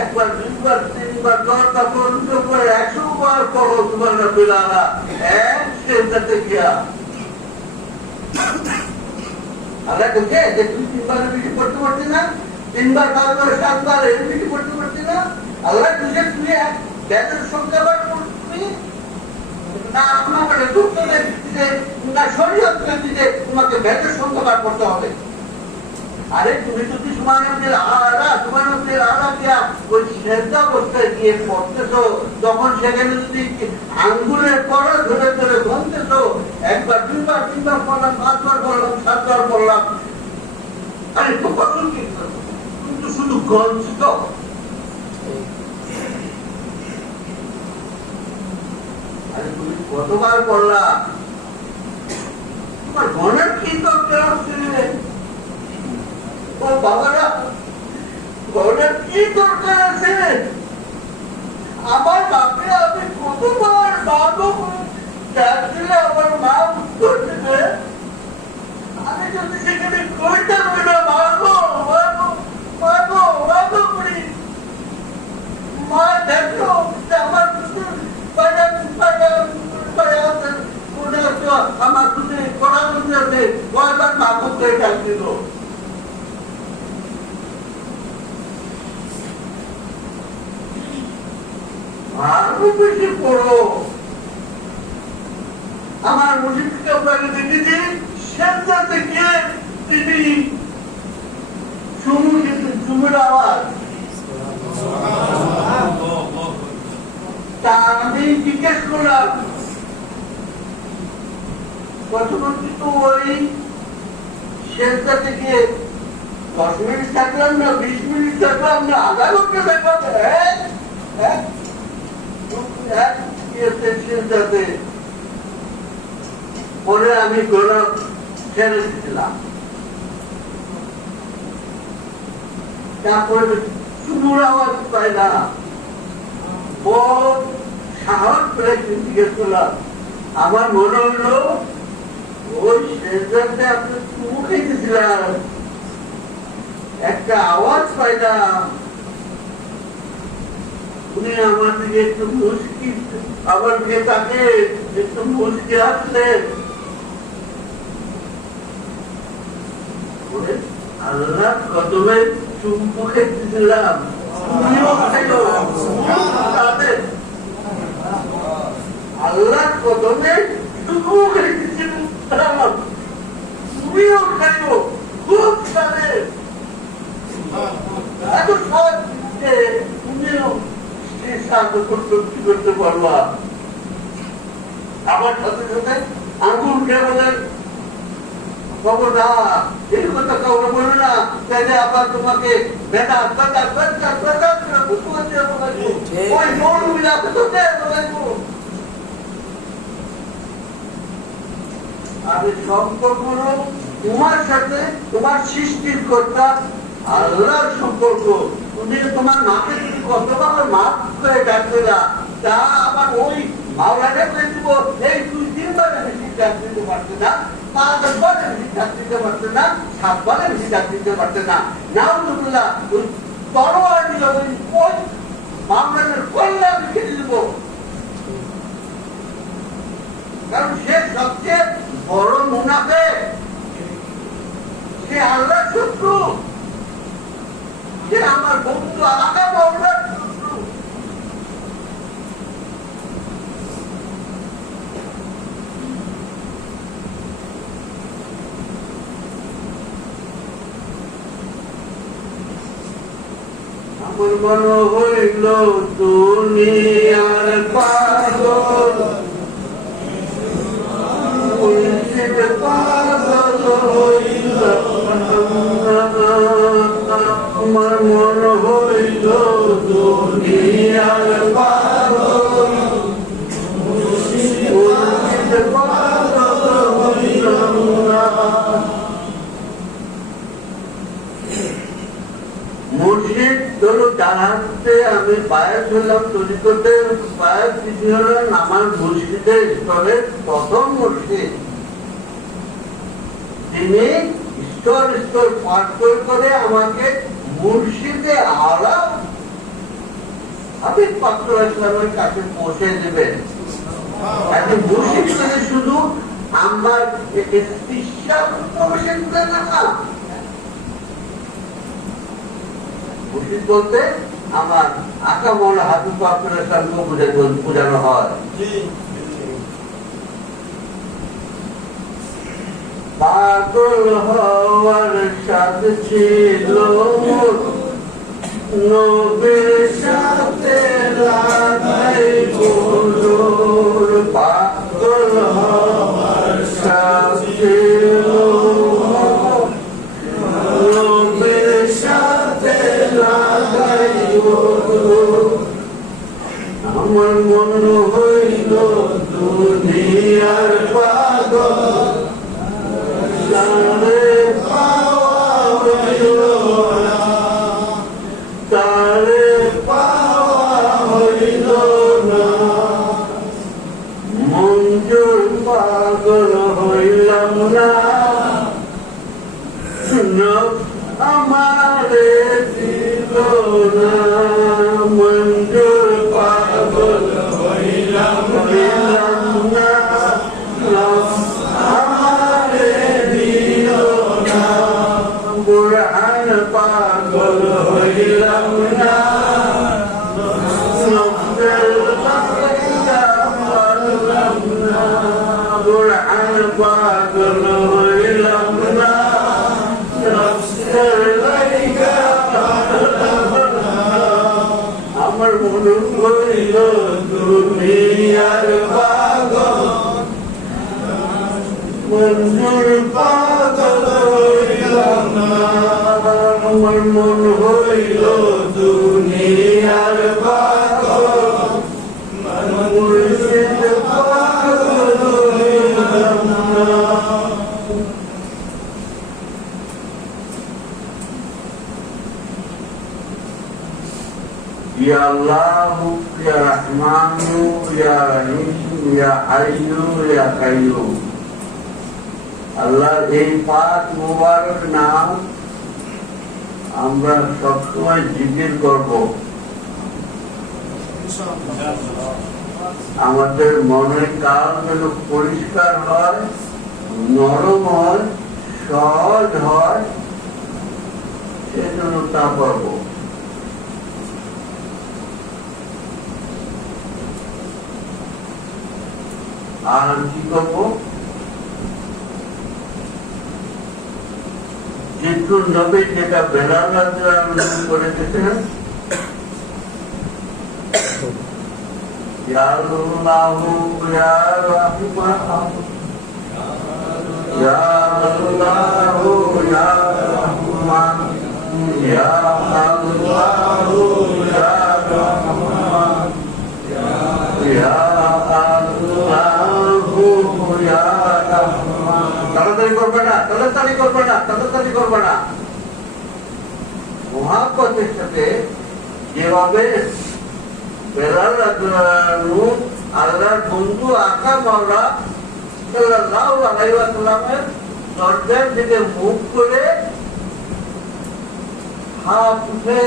একবার 2 বার 3 বার 10টা পর্যন্ত করে 100 বার পড়ো তোমার রব্বুল আলা এক সেজদাতে গিয়া। আল্লাহ তোকে যে 2-3 বার বেশি পড়তে পারছি না, 3 বার 5 বার 7 বার এর বেশি পড়তে পারছি না, আল্লাহ তুই এক ব্যাচের সংখ্যা বার করবি না, আমাকে দুঃখ দিতে না, শরীয়ত দিতে তোমাকে ব্যাচের সংখ্যা বার করতে হবে। আরে তুমি যদি সুবহানাল্লাহ আলা দিয়া ওই সেজদা অবস্থায় গিয়ে পড়তেছো, তখন সেখানে যদি আঙ্গুলের কড়া ধরে ধরে গুনতেছো, 1 বার 2 বার 3 বার পড়লাম, 5 বার পড়লাম, 7 বার পড়লাম, আরে তো কত কি কিন্তু শুধু গঞ্জিত। আরে তুমি কতবার পড়লা, তোমার মনের কি দরকার আছে? ও বাবারা, গড়ার কি দরকার আছে? আমার বাপে আমি কতবার মাগো ডাক দিলে আমার মা উত্তর দিবে, আমি যদি সেখানে কইতে পারি না মাগো মাগো মাগো মাগো করি, মা দেখো যে আমার আমার দুধে কড়া দুধে আছে, কয়বার মাগো করে ডাক দিল। আরো বেশি পড়ো। আমার মুজিবকে আপনাকে দেখেছি সেটা থেকে তিনি চুমুর আওয়াজ, তা আমি জিজ্ঞেস করলাম প্রথমত তো ওই সেটা থেকে 10 মিনিট থাকলাম না, 20 মিনিট থাকলাম না, আধা ঘন্টা থাকলাম, পরে আমি গোলাপ ছেড়ে দিয়েছিলাম। তারপরে চুমুর আওয়াজ পাই না, বহুত সাহস করে জিজ্ঞেস করলাম। আমার মনে হলো ওই শেষে আপনি চুমু খেতেছিলাম, একটা আওয়াজ পাই না। উনি আমার দিকে একটু মুশকি, আমার দিকে তাকে একটু মুশকি আসলেন। আল্লাহ কদমে চুম্বু খেতেছিলাম, আল্লাহ কদমে চুম্বু খেতেছিলাম, তুমিও খাইব, খুব সাদে এত সব তুমিও করতে পারবা। আমার সাথে সাথে আঙ্গুল খেয়ে বলেন, খবরদার এই কথা কাউকে বলো না, তাইলে আবার তোমাকে বেটা বেটা বেটা বেটা ওই মৌলবীরা আমি সম্পর্ক তোমার সাথে, তোমার সৃষ্টির কর্তা আল্লাহর সম্পর্ক। তুমি তোমার মাকে যদি কতবার মাফ করে ডাকবে না, তা আবার ওই মাওলাটা করে দিব, এই 2-3 বারে বেশি ডাক দিতে পারছে না, 5 বারে বেশি ডাক দিতে পারছে না, 7 বারে বেশি ডাক দিতে পারছে না। নাউজুবিল্লাহ, ওই তরোয়ার দিল, ওই মাওলানের কল্যাণ লিখে দিব। কারণ সে সবচেয়ে বড় মুনাফিক, সে আল্লাহর শত্রু, সে আমার বন্ধু আলাদা মাওলার শত্রু। আমার মনে হইল দুনিয়ার পাগল, পাগল হইল, আমার মন হইল দুনিয়ার পাগল, পাগল হইল না। মুর্শিদ ধরো জানাতে আমি বায়াত হলাম, তৈরি করতে বায়াত কিছু হলেন আমার মুর্শিদের স্তরের প্রথম মুর্শিদ। তিনি স্তর স্তর পাঠ করে আমাকে মুর্শিদে আলা হাবিব পাক ইসলামের কাছে পৌঁছে দেবেন। মুর্শিদ মানে শুধু আমার না, মুর্শিদ বলতে আমার আকা মৌলা হাবিব পাক ইসলামকে বোঝানো হয়। পাগল হওয়ার সাথ ছিল নবীর সাথে লাগাই গোলর, পাগল হওয়ার সাথ ছিল নবীর সাথে লাগাই গোলর। আমার মন হইল দুনিয়ার পাগল, তারে পাওয়া হইল না, তারে পাওয়া হইল হইলাম না নফসের লাইগা পারলাম না বুরহান পাগল হইলাম না নফসের লাইগা পারলাম না আমার মন হইল দুনিয়ার পাগল মঞ্জুর পাগল হইলাম না আমার মন হইল দুনিয়ার পাগল মুর্শিদ পাগল হইলাম না Ya Allah, Ya Rahman, Ya Rahim, Ya Hayyu, Ya Qayyum. Allah এই পাক মুবারক নাম আমরা সবসময় জিকির করব আমাদের মনের কাল যেন পরিষ্কার হয় নরম হয় সহজ হয় সেজন্য তা করব আর কি করবো জিতুর নবী যেটা বেলাল রাদিয়াল্লাহু করে দিতেন ইয়া আল্লাহু ইয়া রাহমান ইয়া আল্লাহু ইয়া রাহমান ইয়া আল্লাহু ইয়া রাহমান ইয়া আল্লাহু ইয়া রাহমান তাড়াতাড়ি করবে না তাড়াতাড়ি করবে না মহাব্বতের সাথে যেভাবে বেলাল রাদিয়াল্লাহু আল্লাহর বন্ধু আকা মাওলা সাল্লাল্লাহু আলাইহি ওয়াসাল্লামের দরজার দিকে মুখ করে হাত উঠে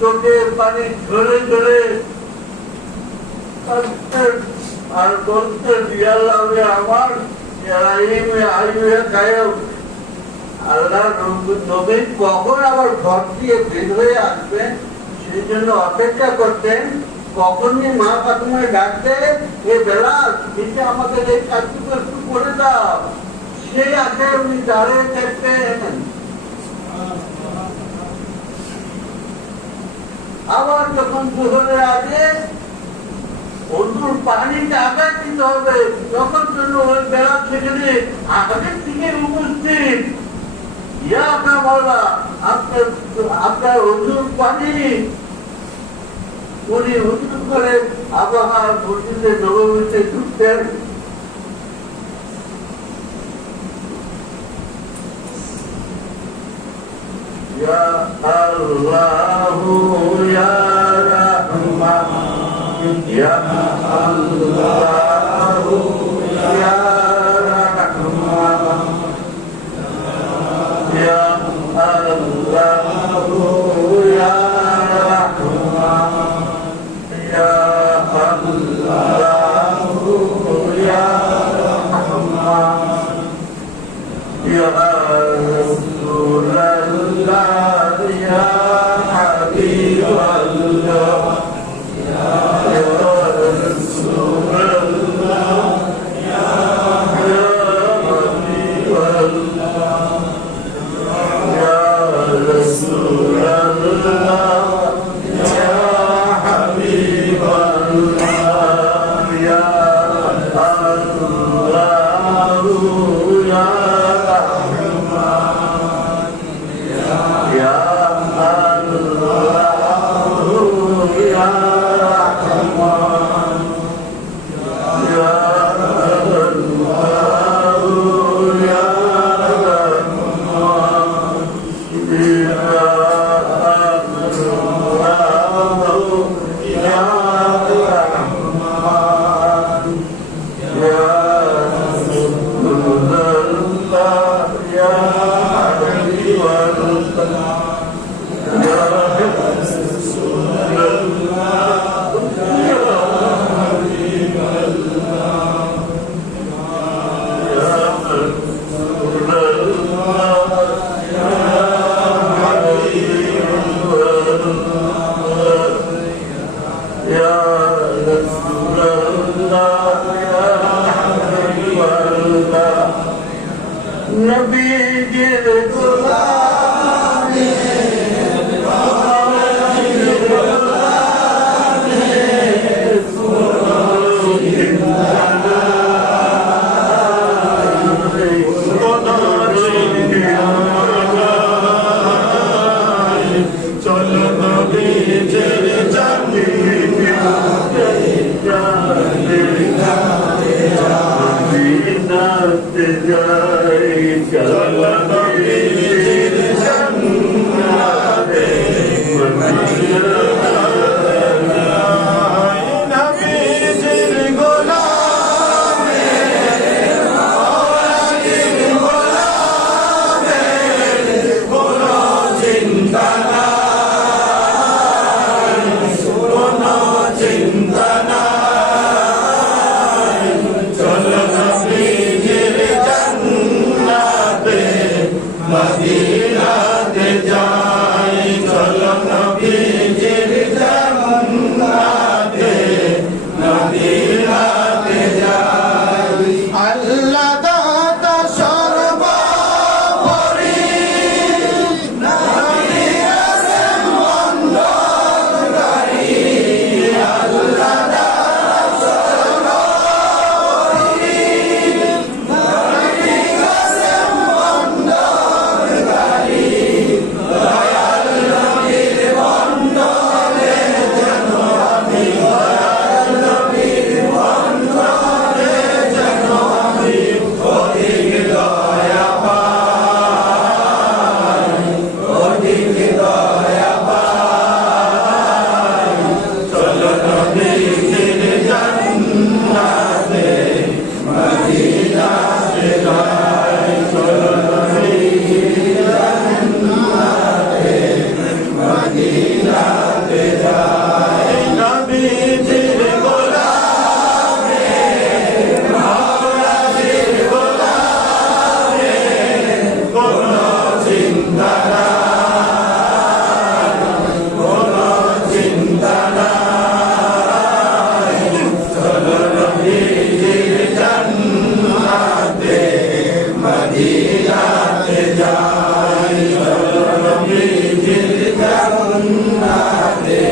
চোখে পানি ঝরে ঝরে আর বলতে দিয়াল্লাহ আমার আল্লাহ নবী কখন আবার ঘর দিয়ে বের হয়ে আসবেন সেই জন্য অপেক্ষা করতেন কখনই মা ফাতেমায় ডাকতে এ বেলাল এসে আমাদের এই কাজটুকু একটু করে দাও সেই আগে উনি দাঁড়িয়ে থাকতেন আবার যখন দুপুরের আগে ওর পানিটা আগে দিতে হবে যখন জন্য ওই বেলা সেখানে আগের থেকে উপস্থিত ইয়া আপনার বলা আপনার অজুর পানি উনি উজু করে আবহাওয়া মসজিদে নববীতে ঢুকতেন ইয়া আল্লাহু ইয়া Rahman Ya Allah, Ya Rahman, Ya Allah, Ya Rahman, Ya Allah, Ya Rahman, Ya Rasulullah, Ya Habib Allah. চলো নবীজির জান্নাতে মদিনাতে যাই চলো নবীজির জান্নাতে নবীজির গোলামে মাওলার গোলামে কোনো চিন্তা নাই কোনো চিন্তা নাই চলো নবীজির জান্নাতে মদিনাতে যাই চলো নবীজির জান্নাতে মদিনাতে যাই আল্লাহ দাতা সর্বোপরি নবী আছেন মঙ্গলকারী আল্লাহ দাতা সর্বোপরি নবী আছেন মঙ্গলকারী দয়াল নবীর বন্দরে যেন আমি দয়াল নবীর বন্দরে যেন আমি অধিক দয়া পাই অধিক দয়া পাই চলো নবীজির জান্নাতে মদিনাতে যাই চলো নবীজির জান্নাতে মদিনাতে যাই নবীজির গোলামে মাওলার গোলামে কোনো চিন্তা নাই কোনো চিন্তা নাই চলো নবীজির জান্নাতে মদিনাতে যাই চলো নবীজির জান্নাতে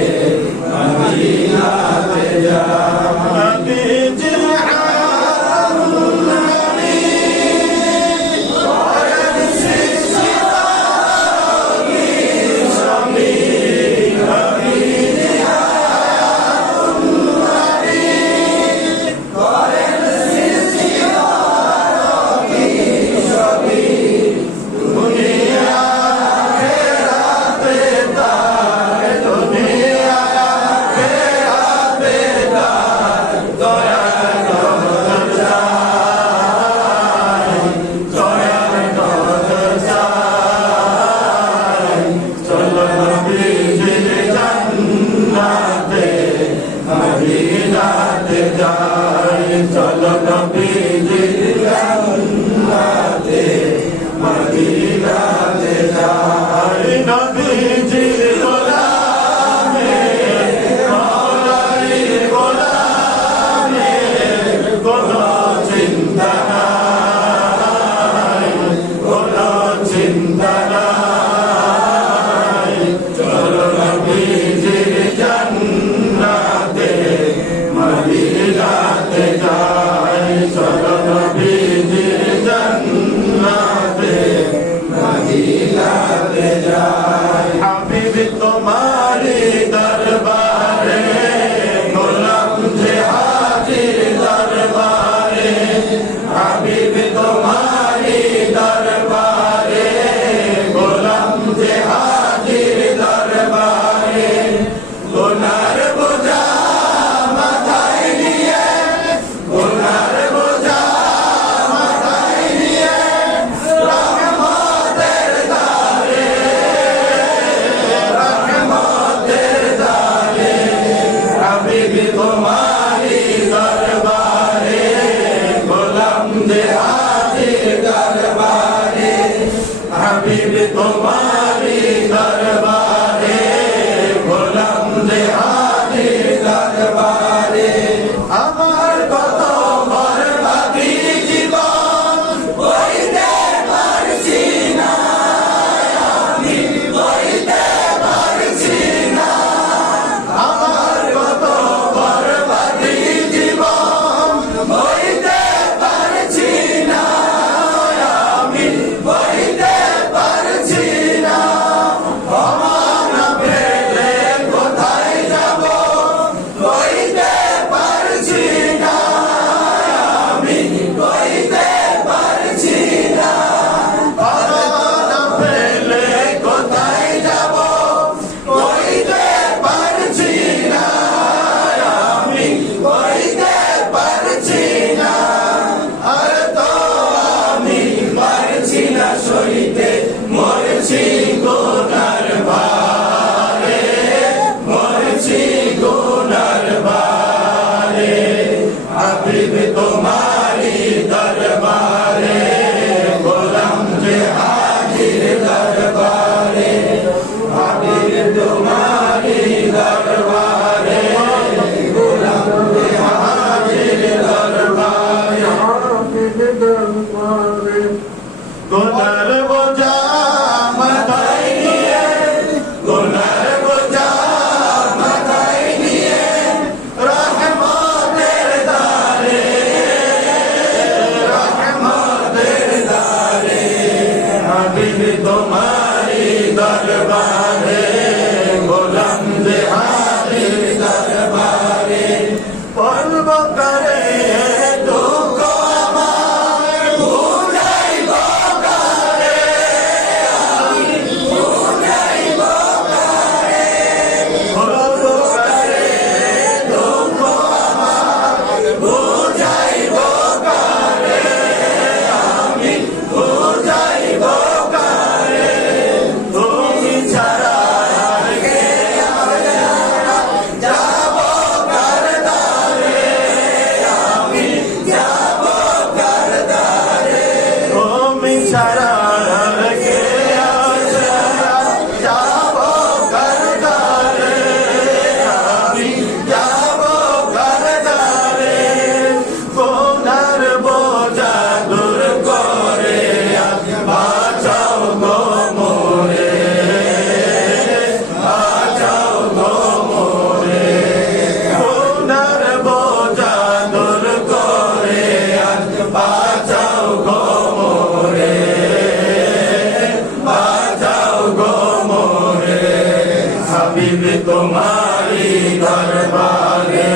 হাবিব তোমারি দরবারে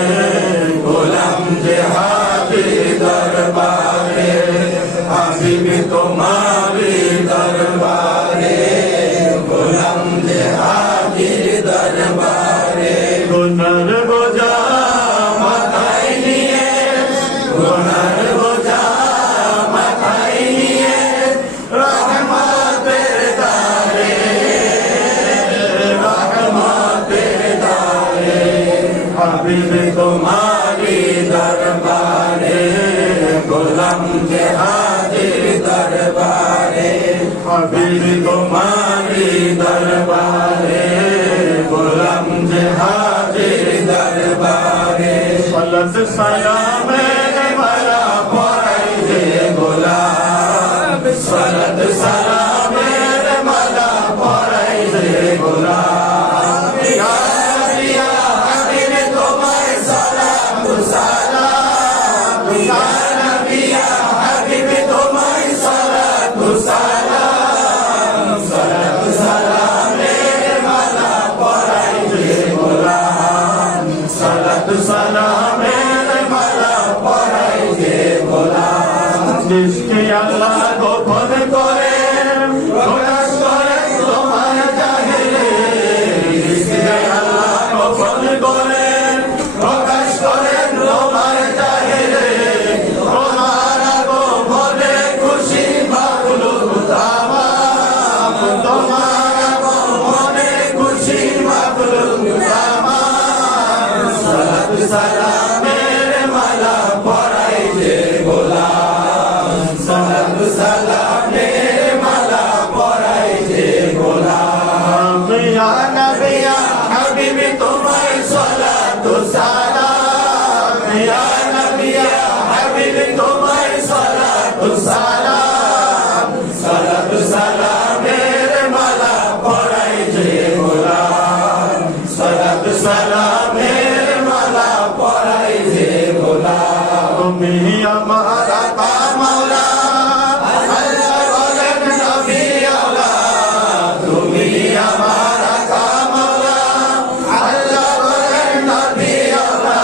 গোলাম যে হাজির দরবারে হাবিব তোমারি দরবারে গোলাম যে হাজির দরবারে গুনার বোঝা মাথায় নিয়ে গুনার বোঝা মাথায় নিয়ে রহমতের দারে রহমতের দারে হাবিব তোমারি দরবারে গোলাম যে হাজির দরবারে হাবিব তোমারি দরবারে গোলাম যে হাজির দরবারে সালাত সালামে মালা পড়াই যে গোলাম সালাত সালামে মালা পড়াই যে গোলাম ইয়া ইয়া হাবিব তোমায় সালাম সালাম ইয়া নবী ইয়া হাবিব তোমায় সালাম সালাম সালাত সালামে মালা পড়াই যে গোলাম সালাত সালামে মালা পড়াই যে গোলাম জিসকে আল্লাহ গোপন করে প্রকাশ করে তোমার জাহিরে জিসকে আল্লাহ গোপন করে প্রকাশ করে তোমার জাহিরে তোমার গোপনে খুশি মাখলুক তামাম তোমার গোপনে খুশি মাখলুক তামাম সালাত সালামের মালা পড়াই যে গোলাম সালাত সালামের মালা পড়াই যে গোলাম ইয়া নবী ইয়া হাবিব তোমায় সালাতু সালাম ইয়া নবী ইয়া হাবিব তোমায় সালাতু সালাম সালাতু সালামের মালা পড়াই যে গোলাম সালাতু সালামের মালা পড়াই যে গোলাম তুমি আমার আকা মাওলা আল্লাহ বলেন নবী আলা তুমি আমার আকা মাওলা আল্লাহ বলেন নবী আলা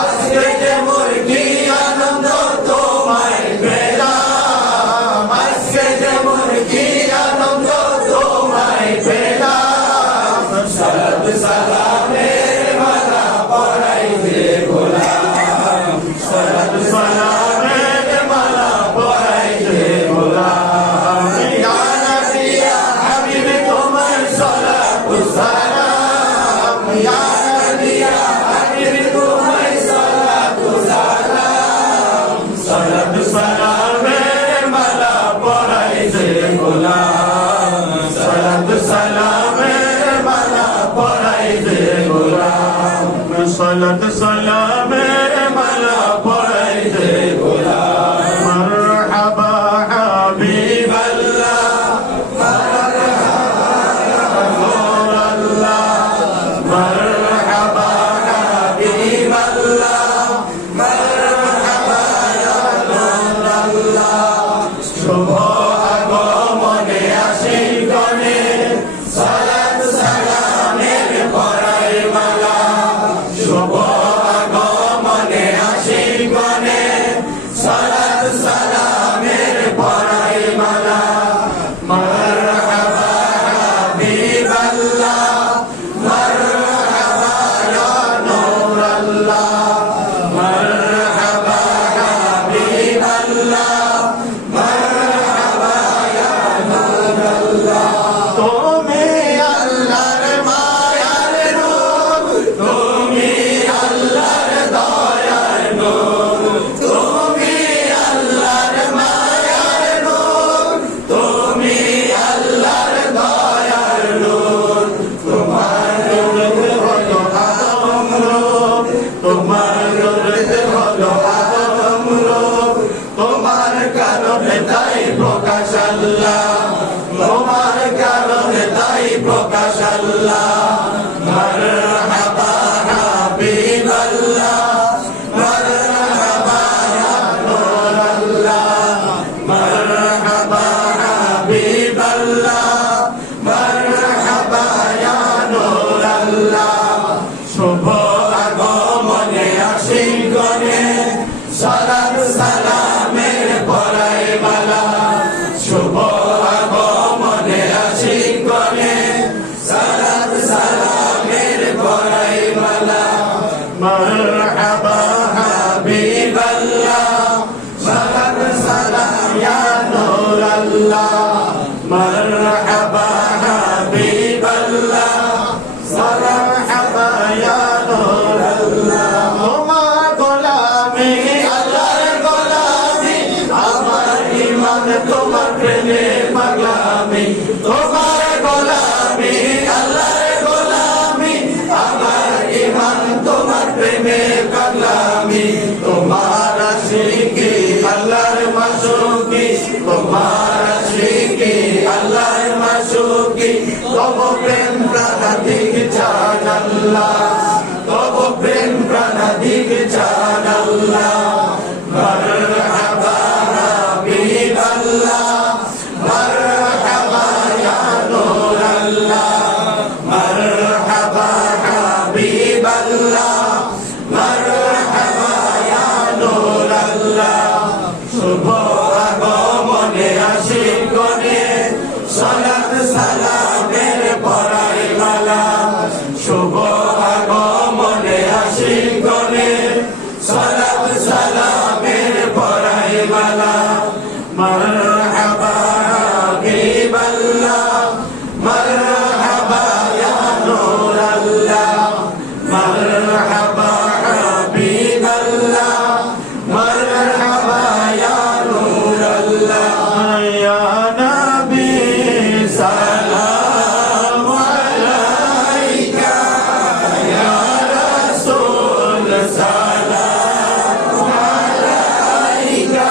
আজকে যে মুরগি আনন্দ তোমায় পেলাম আজকে যে মুরগি আনন্দ তোমায় পেলাম সালাত সালামের মালা পড়াই যে গোলাম সালাত সালামের মালা পড়াই যে গোলাম ইয়া নবী ইয়া হাবিব তোমার সালাতু সালাম ইয়া নবী ইয়া হাবিব তোমার সালাতু সালাম সালাত সালামের মালা পড়াই যে গোলাম সালাত সালামের মালা পড়াই যে গোলাম সালাত সালামের মালা পড়াই যে গোলাম মারহাবা হাবিবাল্লাহ মারহাবা রাসূলুল্লাহ মারহাবা হাবিবাল্লাহ মারহাবা রাসূলুল্লাহ শুভ আগমনে আশিকগণে সালাত সালামের পরাই মালা শুভ আগমনে مرحبا حبيب الله سلام سلام يا نور الله مرحبا حبيب الله سلام حبا يا نور الله তোমার গোলামি আল্লাহর গোলামি আমার ঈমান তোমার প্রেমে পাগলামি তোমার গোলামি আল্লাহর গোলামি আমার ঈমান তোমার প্রেমে পাগলামি তোমার আশিকি আল্লাহর মাশুকি তোমার আশিকি আল্লাহর মাশুকি তব প্রেম প্রাণাধিক চান আল্লাহ তব প্রেম প্রাণাধিক চান আল্লাহ মারহাবা হাবিবাল্লাহ মারহাবা ইয়া নূর আল্লাহ মারহাবা হাবিবাল্লাহ মারহাবা ইয়া নূর আল্লাহ শুভ আগমনে আশিক গণে সালাত সালামের পরাই মালা শুভ আগমনে আশিক গণে সালাত সালামের পরাই মালা মারহাবা হাবিবাল্লাহ মারহাবা ইয়া নূর আল্লাহ মারহাবা হাবিবাল্লাহ মারহাবা ইয়া নূর আল্লাহ ইয়া নবী সালাম আলাইকা ইয়া রাসূল সালাম আলাইকা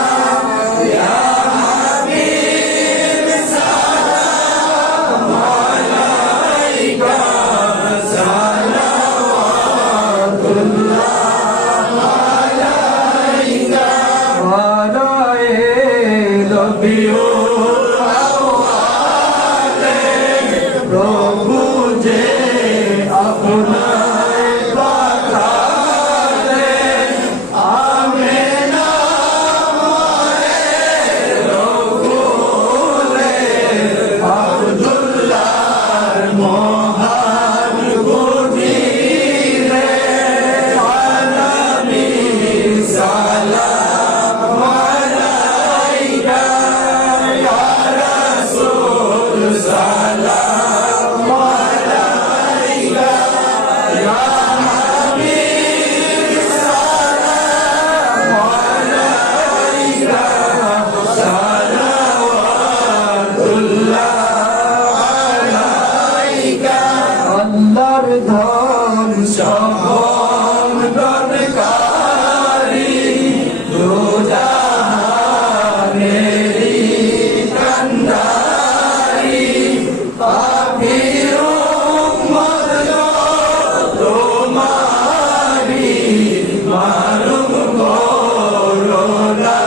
ইয়া হাবিব সালাম আলাইকা সালাওয়াতুল্লাহ আলাইকা ওয়া নবিয়ুল আওয়ালে প্রভু যে আপনায় পাঠালে আমিনা মায়ের কোলে আব্দুল্লাহর মহান কুটিরে আলামি সালাম আলাইকা ইয়া রাসূল সালাম আলাইকা ইয়া হাবিব সালাম আলাইকা সালাওয়াতুল্লাহ আলাইকা আল্লাহর ধন সম্পদ দরকারি দুজাহানেরি কান্ডারি পাপির উম্মত তোমারি মালুম করোনা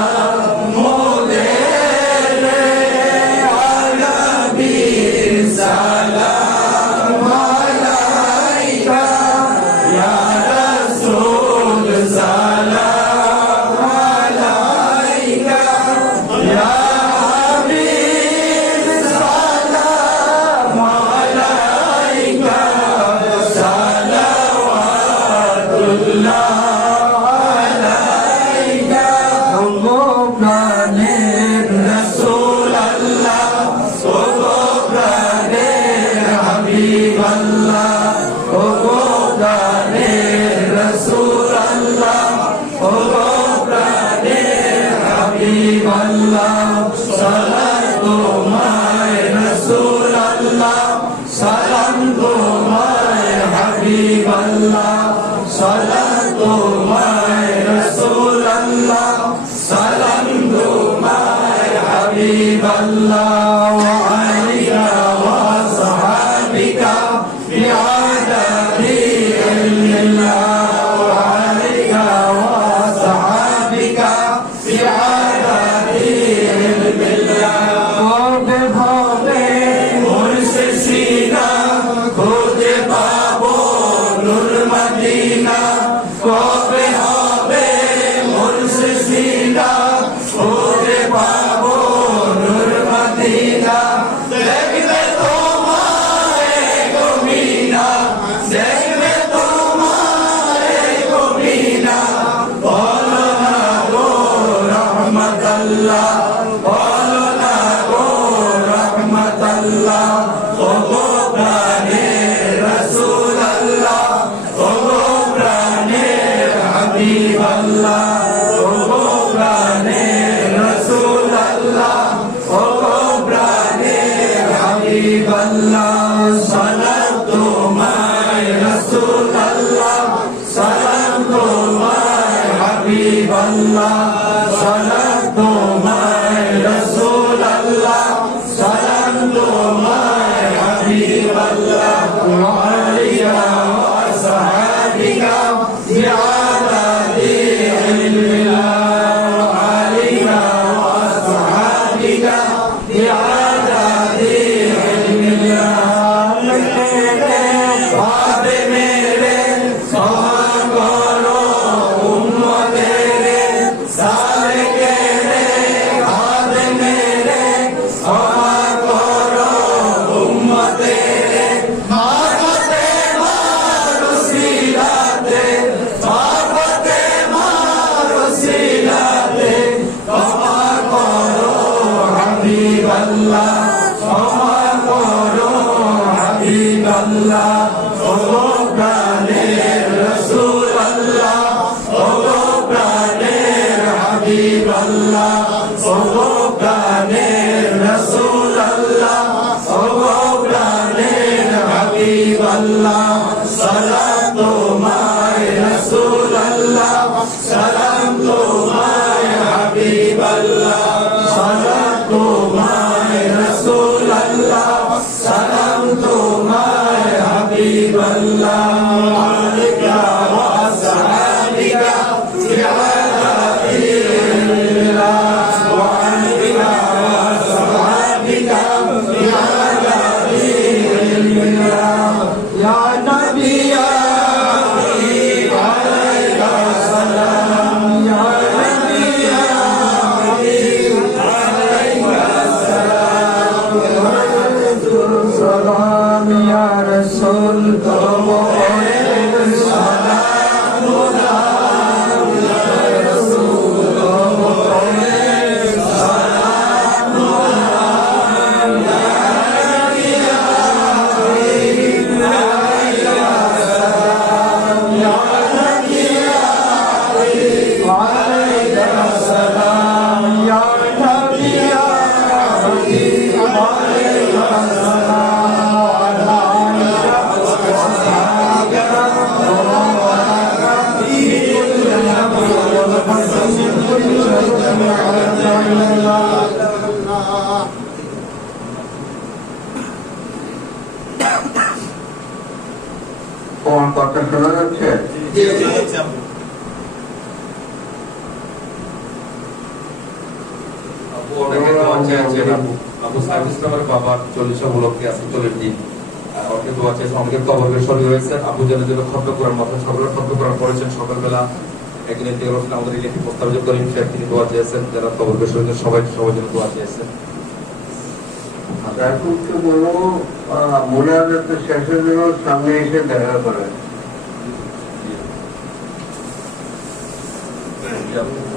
মোদের আলাবি সালাম আলাইকা ইয়া রাসূল সালাম আলাইকা ইয়া হাবিব সালাম আলাইকা সালাওয়াতুল্লাহ আলাইকা ওগো প্রাণের রাসূল আল্লাহ ওগো প্রাণের হাবিব আল্লাহ ওগো প্রাণের রাসূল আল্লাহ ওগো প্রাণের হাবিব আল্লাহ সালাম তোমায় রাসূল আল্লাহ সালাম তোমায় হাবিব আল্লাহ সালাম তোমায় রাসূল আল্লাহ সালাম তোমায় হাবিব আল্লাহ ওয়া আলিকা ওয়া সাহাবিকা বিআদাদি ইল্লাল্লাহ ওয়া আলিকা ওয়া সাহাবিকা বিআদাদি ইল্লাল্লাহ কবে হবে মুর্শিদ সিনা খুঁজে পাবো নূর মদিনা কবে হবে মুর্শিদ সিনা খুঁজে পাবো নূর মদিনা দেখবে তোমায় গো মিনা দেখবে তোমায় গো সালাম তোমায় রাসূলুল্লাহ সালাম তোমায় হাবিবাল্লাহ সালাম তোমায় রাসূলুল্লাহ সালাম তোমায় হাবিবাল্লাহ আলাইকা ওয়া আসহাবিকা ইয়া তোমার কথা শোনা যাচ্ছে? আবু সাইদ ইসলামের বাবার 40 উপলক্ষে আছে 40 দিন অনেকে দোয়া চেয়েছেন, অনেকে কবরকে শরীর হয়েছে। আবু জানের জন্য খতম করার মতো সকলে খতম করার পড়েছেন সকালবেলা। একদিন এদিকে রসুন আমাদের ইলেকট্রিক প্রস্তাবিত করিম সাহেব তিনি দোয়া চেয়েছেন, যারা কবরকে শরীর সবাই জন্য দোয়া চেয়েছেন। এখন তো বলবো মনে হয় তো শেষের জন্য সামনে এসে দেখা করে।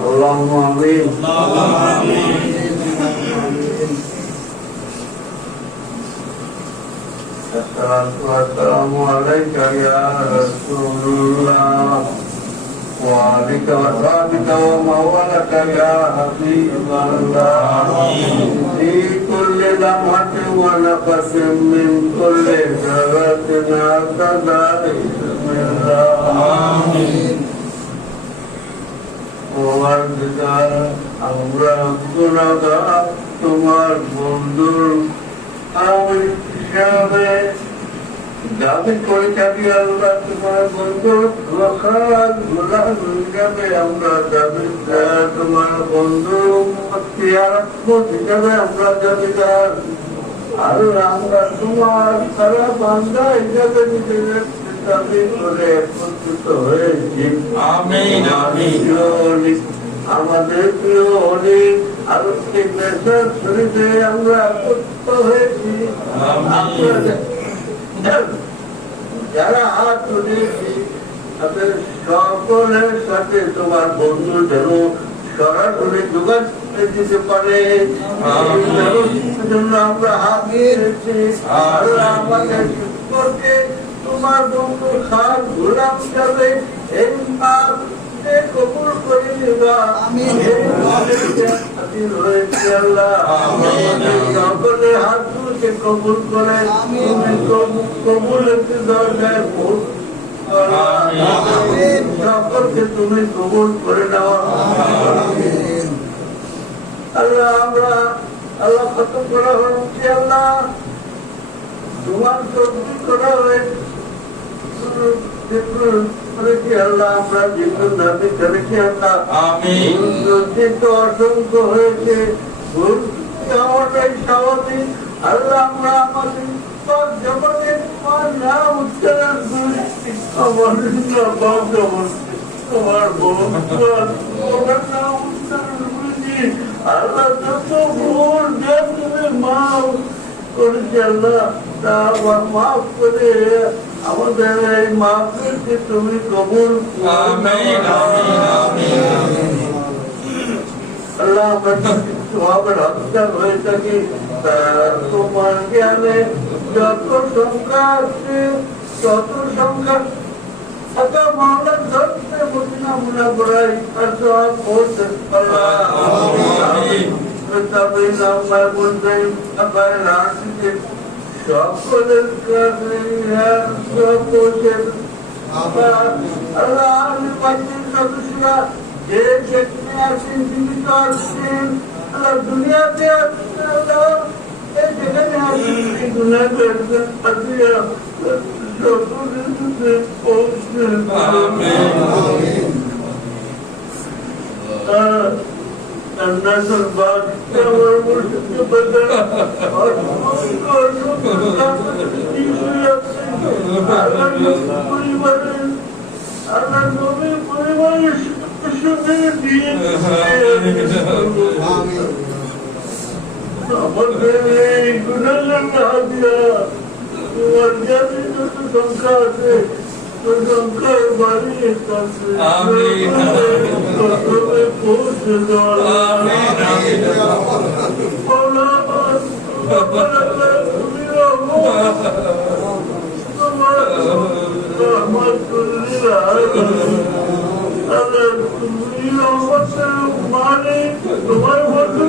আল্লাহুম্মা আমিন। আসসালাতু ওয়াসসালামু আলাইকা ইয়া রাসূলুল্লাহ ওয়া আলাইকা ওয়া সাহবিকা ওয়া মাওলাকা ইয়া হাবিবাল্লাহ ফি কুল্লি লামহাতিন ওয়া নাফাসিন মিন কুল্লি যারাতিন আতাদা বিসমিল্লাহ আমিন। আমরা গুনাহগার তোমার বন্ধুর হিসাবে দাবি করে থাকি। আল্লাহ তোমার বন্ধুর হিসাবে আমরা দাবি তোমার বন্ধু হিসাবে আমরা দাবিদার। আল্লাহ আমরা তোমার সারা বান্দা হিসাবে নিজেদের দাবি করে একত্রিত হয়েছি। আমিন আমিন। আমাদের প্রিয় অনেক আলোকিক মেসেজ শরীরে আমরা একত্রিত হয়েছি। যারা হাত তুলেছি তাদের সকলের সাথে তোমার বন্ধু যেন সরাসরি যোগাযোগ দিতে পারে, জন্য আমরা হাত দিয়েছি। আমাদের সম্পর্কে তোমার বন্ধু খান গোলাম যাবে এই মাস কবুল করে দিবা। সকলের হাত তুলকে কবুল করে কবুল একটি দরজায় সকলকে তুমি কবুল করে নেওয়া। আল্লাহ আমরা আল্লাহ খতম করা হচ্ছে। আল্লাহ তোমার তদবির করা হয়েছে। আল্লাহ আমরা জীবন দাবি করেছি। আল্লাহ অসংখ্য হয়েছে আমাদের স্বাভাবিক। আল্লাহ আমরা আমাদের জগতে তোমার নাম উচ্চারণ করেছি। তোমার তোমার নাম উচ্চারণ করেছি। আল্লাহ যত ভুল তুমি মাফ করেছি। আল্লাহ তা মাফ করে আমাদের এই মাহফিলকে তুমি কবুল আল্লাহ। আমরা হত্যা হয়ে থাকি তোমার জ্ঞানে যত সংখ্যা আছে তত সংখ্যা থাকা মামলা ধরতে বুঝনা মুনা করাই আর সব করতে সকলের কাছে সকলের আল্লাহ নির্বাচিত সদস্যরা যে যেখানে আছেন জীবিত আছেন আল্লাহ দুনিয়াতে আছেন আল্লাহ এই যেখানে আছেন এই দুনিয়াতে আছেন সকলের কাছে পৌঁছেন الناصر بعد সংখ্যা আছে সংখ্যার বাড়ি পৌঁছে মানে তোমার মধ্যে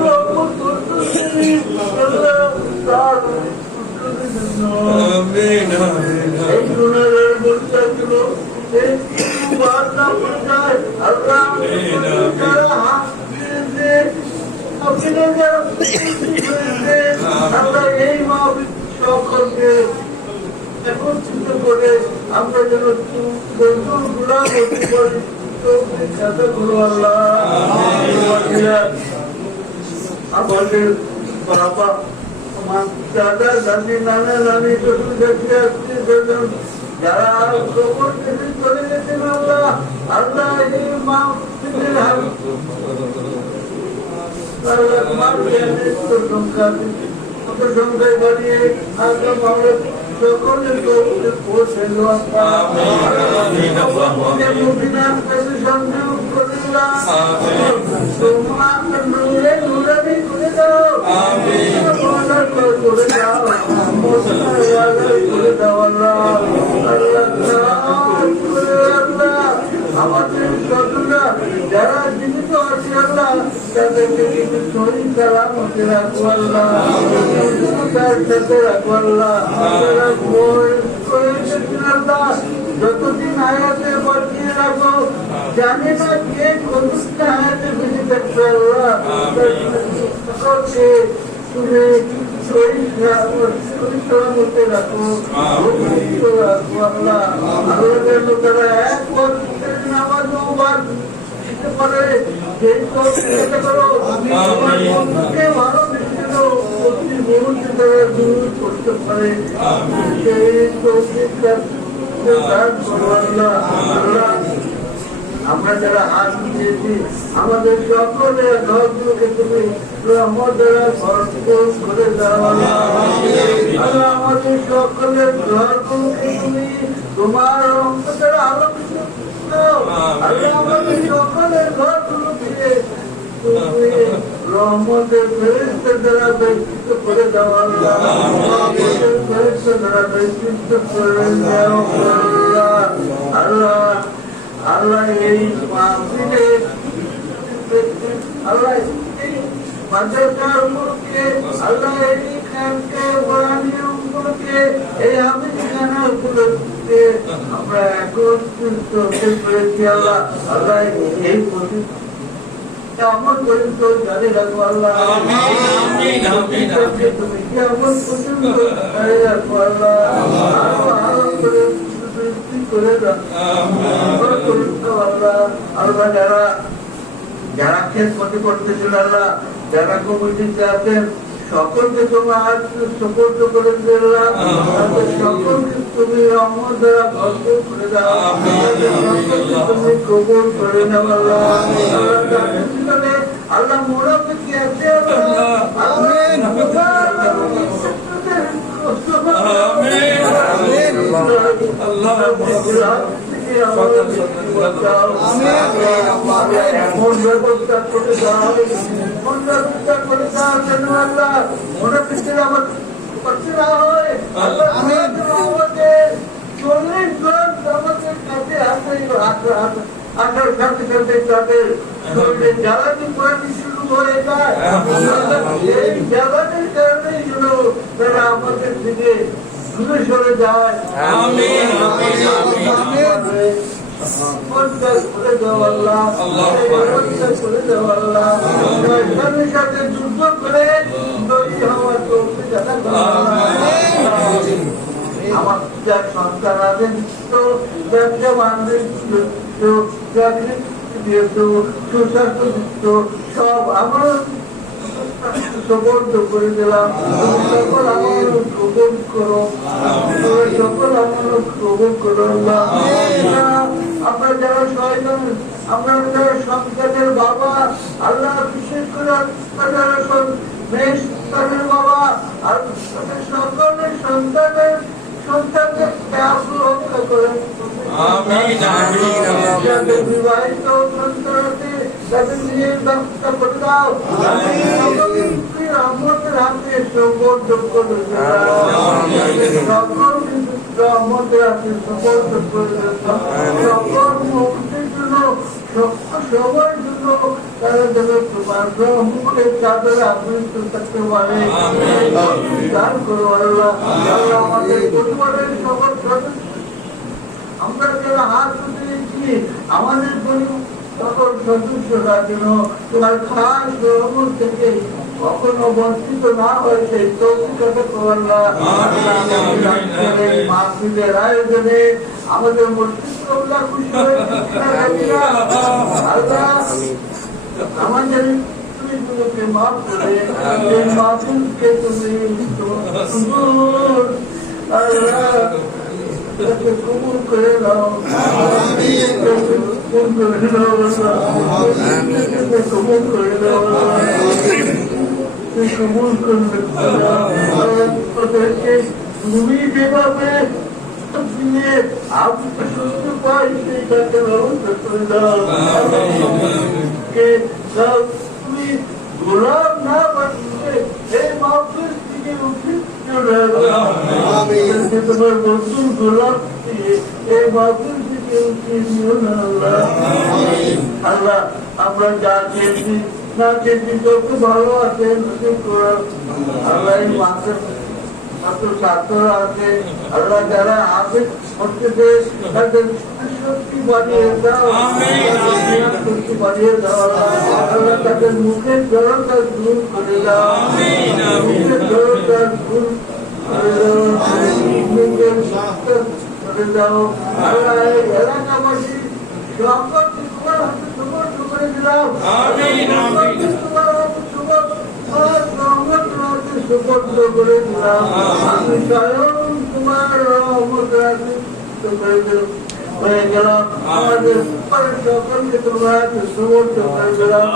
এই গুণের বলতে ছিল এই সকলকে একত্রিত করে আমরা যেন গুলা করতে পারি আমাদের বাবা দাদা দাদি নানা নানি দেখে আসছে যারা খবর চলে গেছেন আল্লাহ আল্লাহ এই মা সংখ্যায় বাড়িয়ে আগাম আমরা সকলের পৌঁছে সংযোগ করে করে দাও আমাদের সদস্যরা যারা জীবিত আছে আল্লাহ তাদেরকে কিন্তু শরীর সালামতে রাখবো আল্লাহ তার সাথে রাখবো আল্লাহ যতদিন হায়াতে বাঁচিয়ে রাখো জানি না কে কতটা হায়াতে বেঁচে থাকবে আল্লাহ তুমি শরীর সালামতে রাখো রাখবো আল্লাহ আল্লাহ তারা এক বছরের নামাজ পারে সেই করো আমার বন্ধুকে ভালো বেশি প্রতি মুহূর্তে তারা দূর করতে পারে সেই আল্লাহ আমরা যারা হাত দিয়েছি আমাদের সকলের ঘরগুলোকে তুমি রহমতের ভরপুর করে দাও আল্লাহ আমাদের সকলের ঘরগুলোকে তুমি তোমার রহমতের আলোকিত আল্লাহ আমাদের সকলের ঘরগুলোকে তুমি রহমতের ফেরেশতা দ্বারা ব্যক্তিত্ব করে দাও আল্লাহ ফেরেশতা দ্বারা ব্যক্তিত্ব করে দাও আল্লাহ আল্লাহ এই মাহফিলে আল্লাহ এই মাদ্রাসার উপরকে আল্লাহ এই খানকে বয়ানের উপরকে এই হাফিজখানা উপলক্ষে আমরা একত্রিত হতে পেরেছি আল্লাহ আল্লাহ এই আমল পর্যন্ত জারি রাখো আল্লাহ তুমি কি আমল পর্যন্ত জারি রাখো আল্লাহ আরো করে আল্লাহ যারা ক্ষেত্রে করতেছিল আল্লাহ যারা কমিটিতে আছেন সকলকে তোমার সুপর্দ করে দিলাম সকলকে তুমি রহমত দ্বারা ভরপুর করে দাও সকলকে তুমি কবুল করে নাও আল্লাহ আল্লাহ মুরাদে কি আছে ব্যবস্থা করে দাও ব্যবস্থা করে দাও যেন আল্লাহ মনে পিছিয়ে আমার না হয় আল্লাহ আমাদের 40 জন আমাদের কাছে আসে আসার সাথে সাথে তাদের শরীরে জ্বালানি পড়ানি শুরু মাহফুজ হয়ে যায়। এই জায়গাটির কারণেই যেন তারা আমাদের থেকে দূরে সরে যায়। আমিন, আমিন, আমিন। পরিষ্কার করে দাও আল্লাহ, পরিষ্কার করে দাও আল্লাহ। শয়তানের সাথে যুদ্ধ করে তৈরি হওয়ার তৌফিক দান করো আল্লাহ। আমার যার সন্তান আছেন তো ব্যবসা বাণিজ্য চাকরি দিয়েছ, সুস্বাস্থ্য দিচ্ছ, সব আমার সুবর্ণ করে দিলাম। সকল আমার কবুল করো, সকল আমার কবুল করো আল্লাহ। আমরা যারা শয়তান, আমরা যারা সন্তানের বাবা, আল্লাহ বিশেষ করে আপনারা যারা মেয়ে সন্তানের বাবা, আর সকলের সন্তানের রক্ষা করেন। আমিন, আমিন, যাদের বিবাহিত সন্তান আছে তাদের নিজের ব্যবস্থা করে দাও। রহমতের হাতে সুবর্ণ করে দাও। সকল রহমতের হাতে সুবর্ণ করে দাও। সকল মুক্তির জন্য সবার জন্য তারা যেন তোমার রহমতের চাদরে আবৃত থাকতে পারে। দান করো আল্লাহ। আল্লাহ আমাদের পরিবারের সকল সদস্য, আমরা যারা হাত তুলেছি আমাদের সকল সদস্যরা যেন তোমার খাস রহমত থেকে কখনো বঞ্চিত না হয় সেই তৌফিক আল্লাহ। মাহফিলের আয়োজনে আমাদের মসজিদগুলো খুশি হয়ে আল্লাহ আমাদের তুমি তোমাকে মাফ করে সেই মাহফিলকে তুমি আল্লাহ কবুল করে দাও। কবুল করে দাও, কবুল করে দাও, কবুল করে তুমি যেভাবে শুনতে পাই সেইটাকে ব্যবস্থা করে দাও। তুমি গোলাম না বানিয়ে এই মাহফিল থেকে উঠিয়ে তোমার নতুন গোলাপ এই মাহফিল থেকে উঠিয়ে দিও না আল্লাহ। আল্লাহ আমরা যা খেয়েছি না খেয়েছি যত ভালো আছে আল্লাহ এই মাসের ছাত্ররা আছে আল্লাহ যারা আবেগ করতেছে তাদের শক্তি বাড়িয়ে দাও, শক্তি বাড়িয়ে দাও আল্লাহ। তাদের মুখের জড়তা দূর করে দাও, মুখের জড়তা দূর করে দাও, মুখের স্বাস্থ্য করে দাও আল্লাহ। এই এলাকাবাসী সকল তোমার হাতে সমর্থ করে দিলাম, তোমার হাতে সুপর্দ করে দিলাম। আমি স্বয়ং তোমার রহমত হয়ে গেলাম। আমাদের সকলকে তোমার হাতে সুপর্দ করে দিলাম।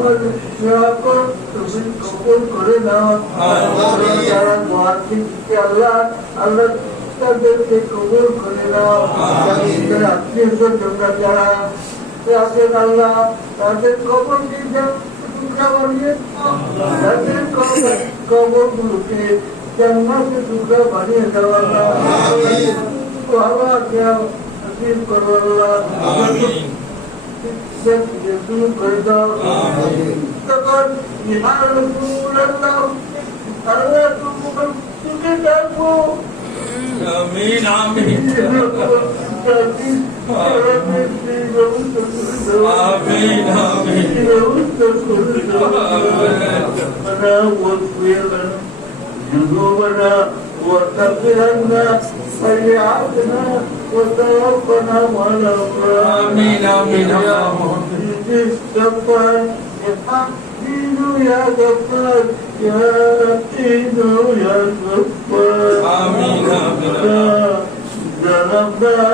আমাদের সকল তুমি কবুল করে নাও। যারা দোয়া দিচ্ছে আল্লাহ আল্লাহ তাদেরকে কবুল করে নাও। আত্মীয় স্বজনরা যারা আল্লাহ তাদের কবরকে টুকরা বানিয়ে তাদের কবরগুলোকে জান্নাতে টুকরা বানিয়ে দেওয়া করো আল্লাহ, দূর করে দাও। তখন আল্লাহ তোকে ডাকবো। আমিন, আমিন, আমিন, আমিন। ذنوبنا وكفر عنا سيئاتنا وتوفنا مع الأبرار. آمين، آمين، يا مهدي الغفار يا غفار يا عزيز يا غفار. آمين، آمين. يا ربنا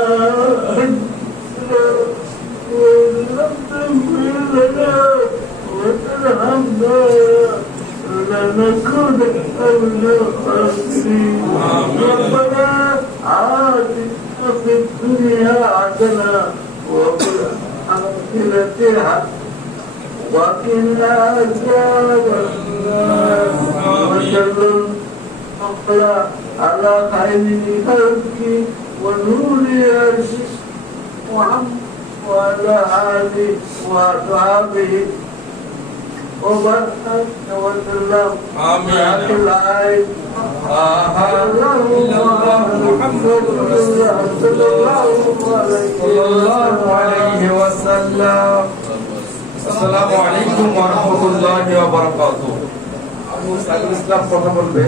ولم تغفر لنا وترحمنا لنكون من الخاسرين. ربنا آتنا في الدنيا حسنة وفي الآخرة حسنة وقنا عذاب النار. وسلم على خير خلقك ونور عرشك وعلى آله وأصحابه وبارك وسلم آمين. العين محمد رسول صلى الله صلى الله عليه وسلم আসসালামু আলাইকুম ওয়া রাহমাতুল্লাহি ওয়া বারাকাতুহু। আবু সাইদুল ইসলাম কথা বলবে।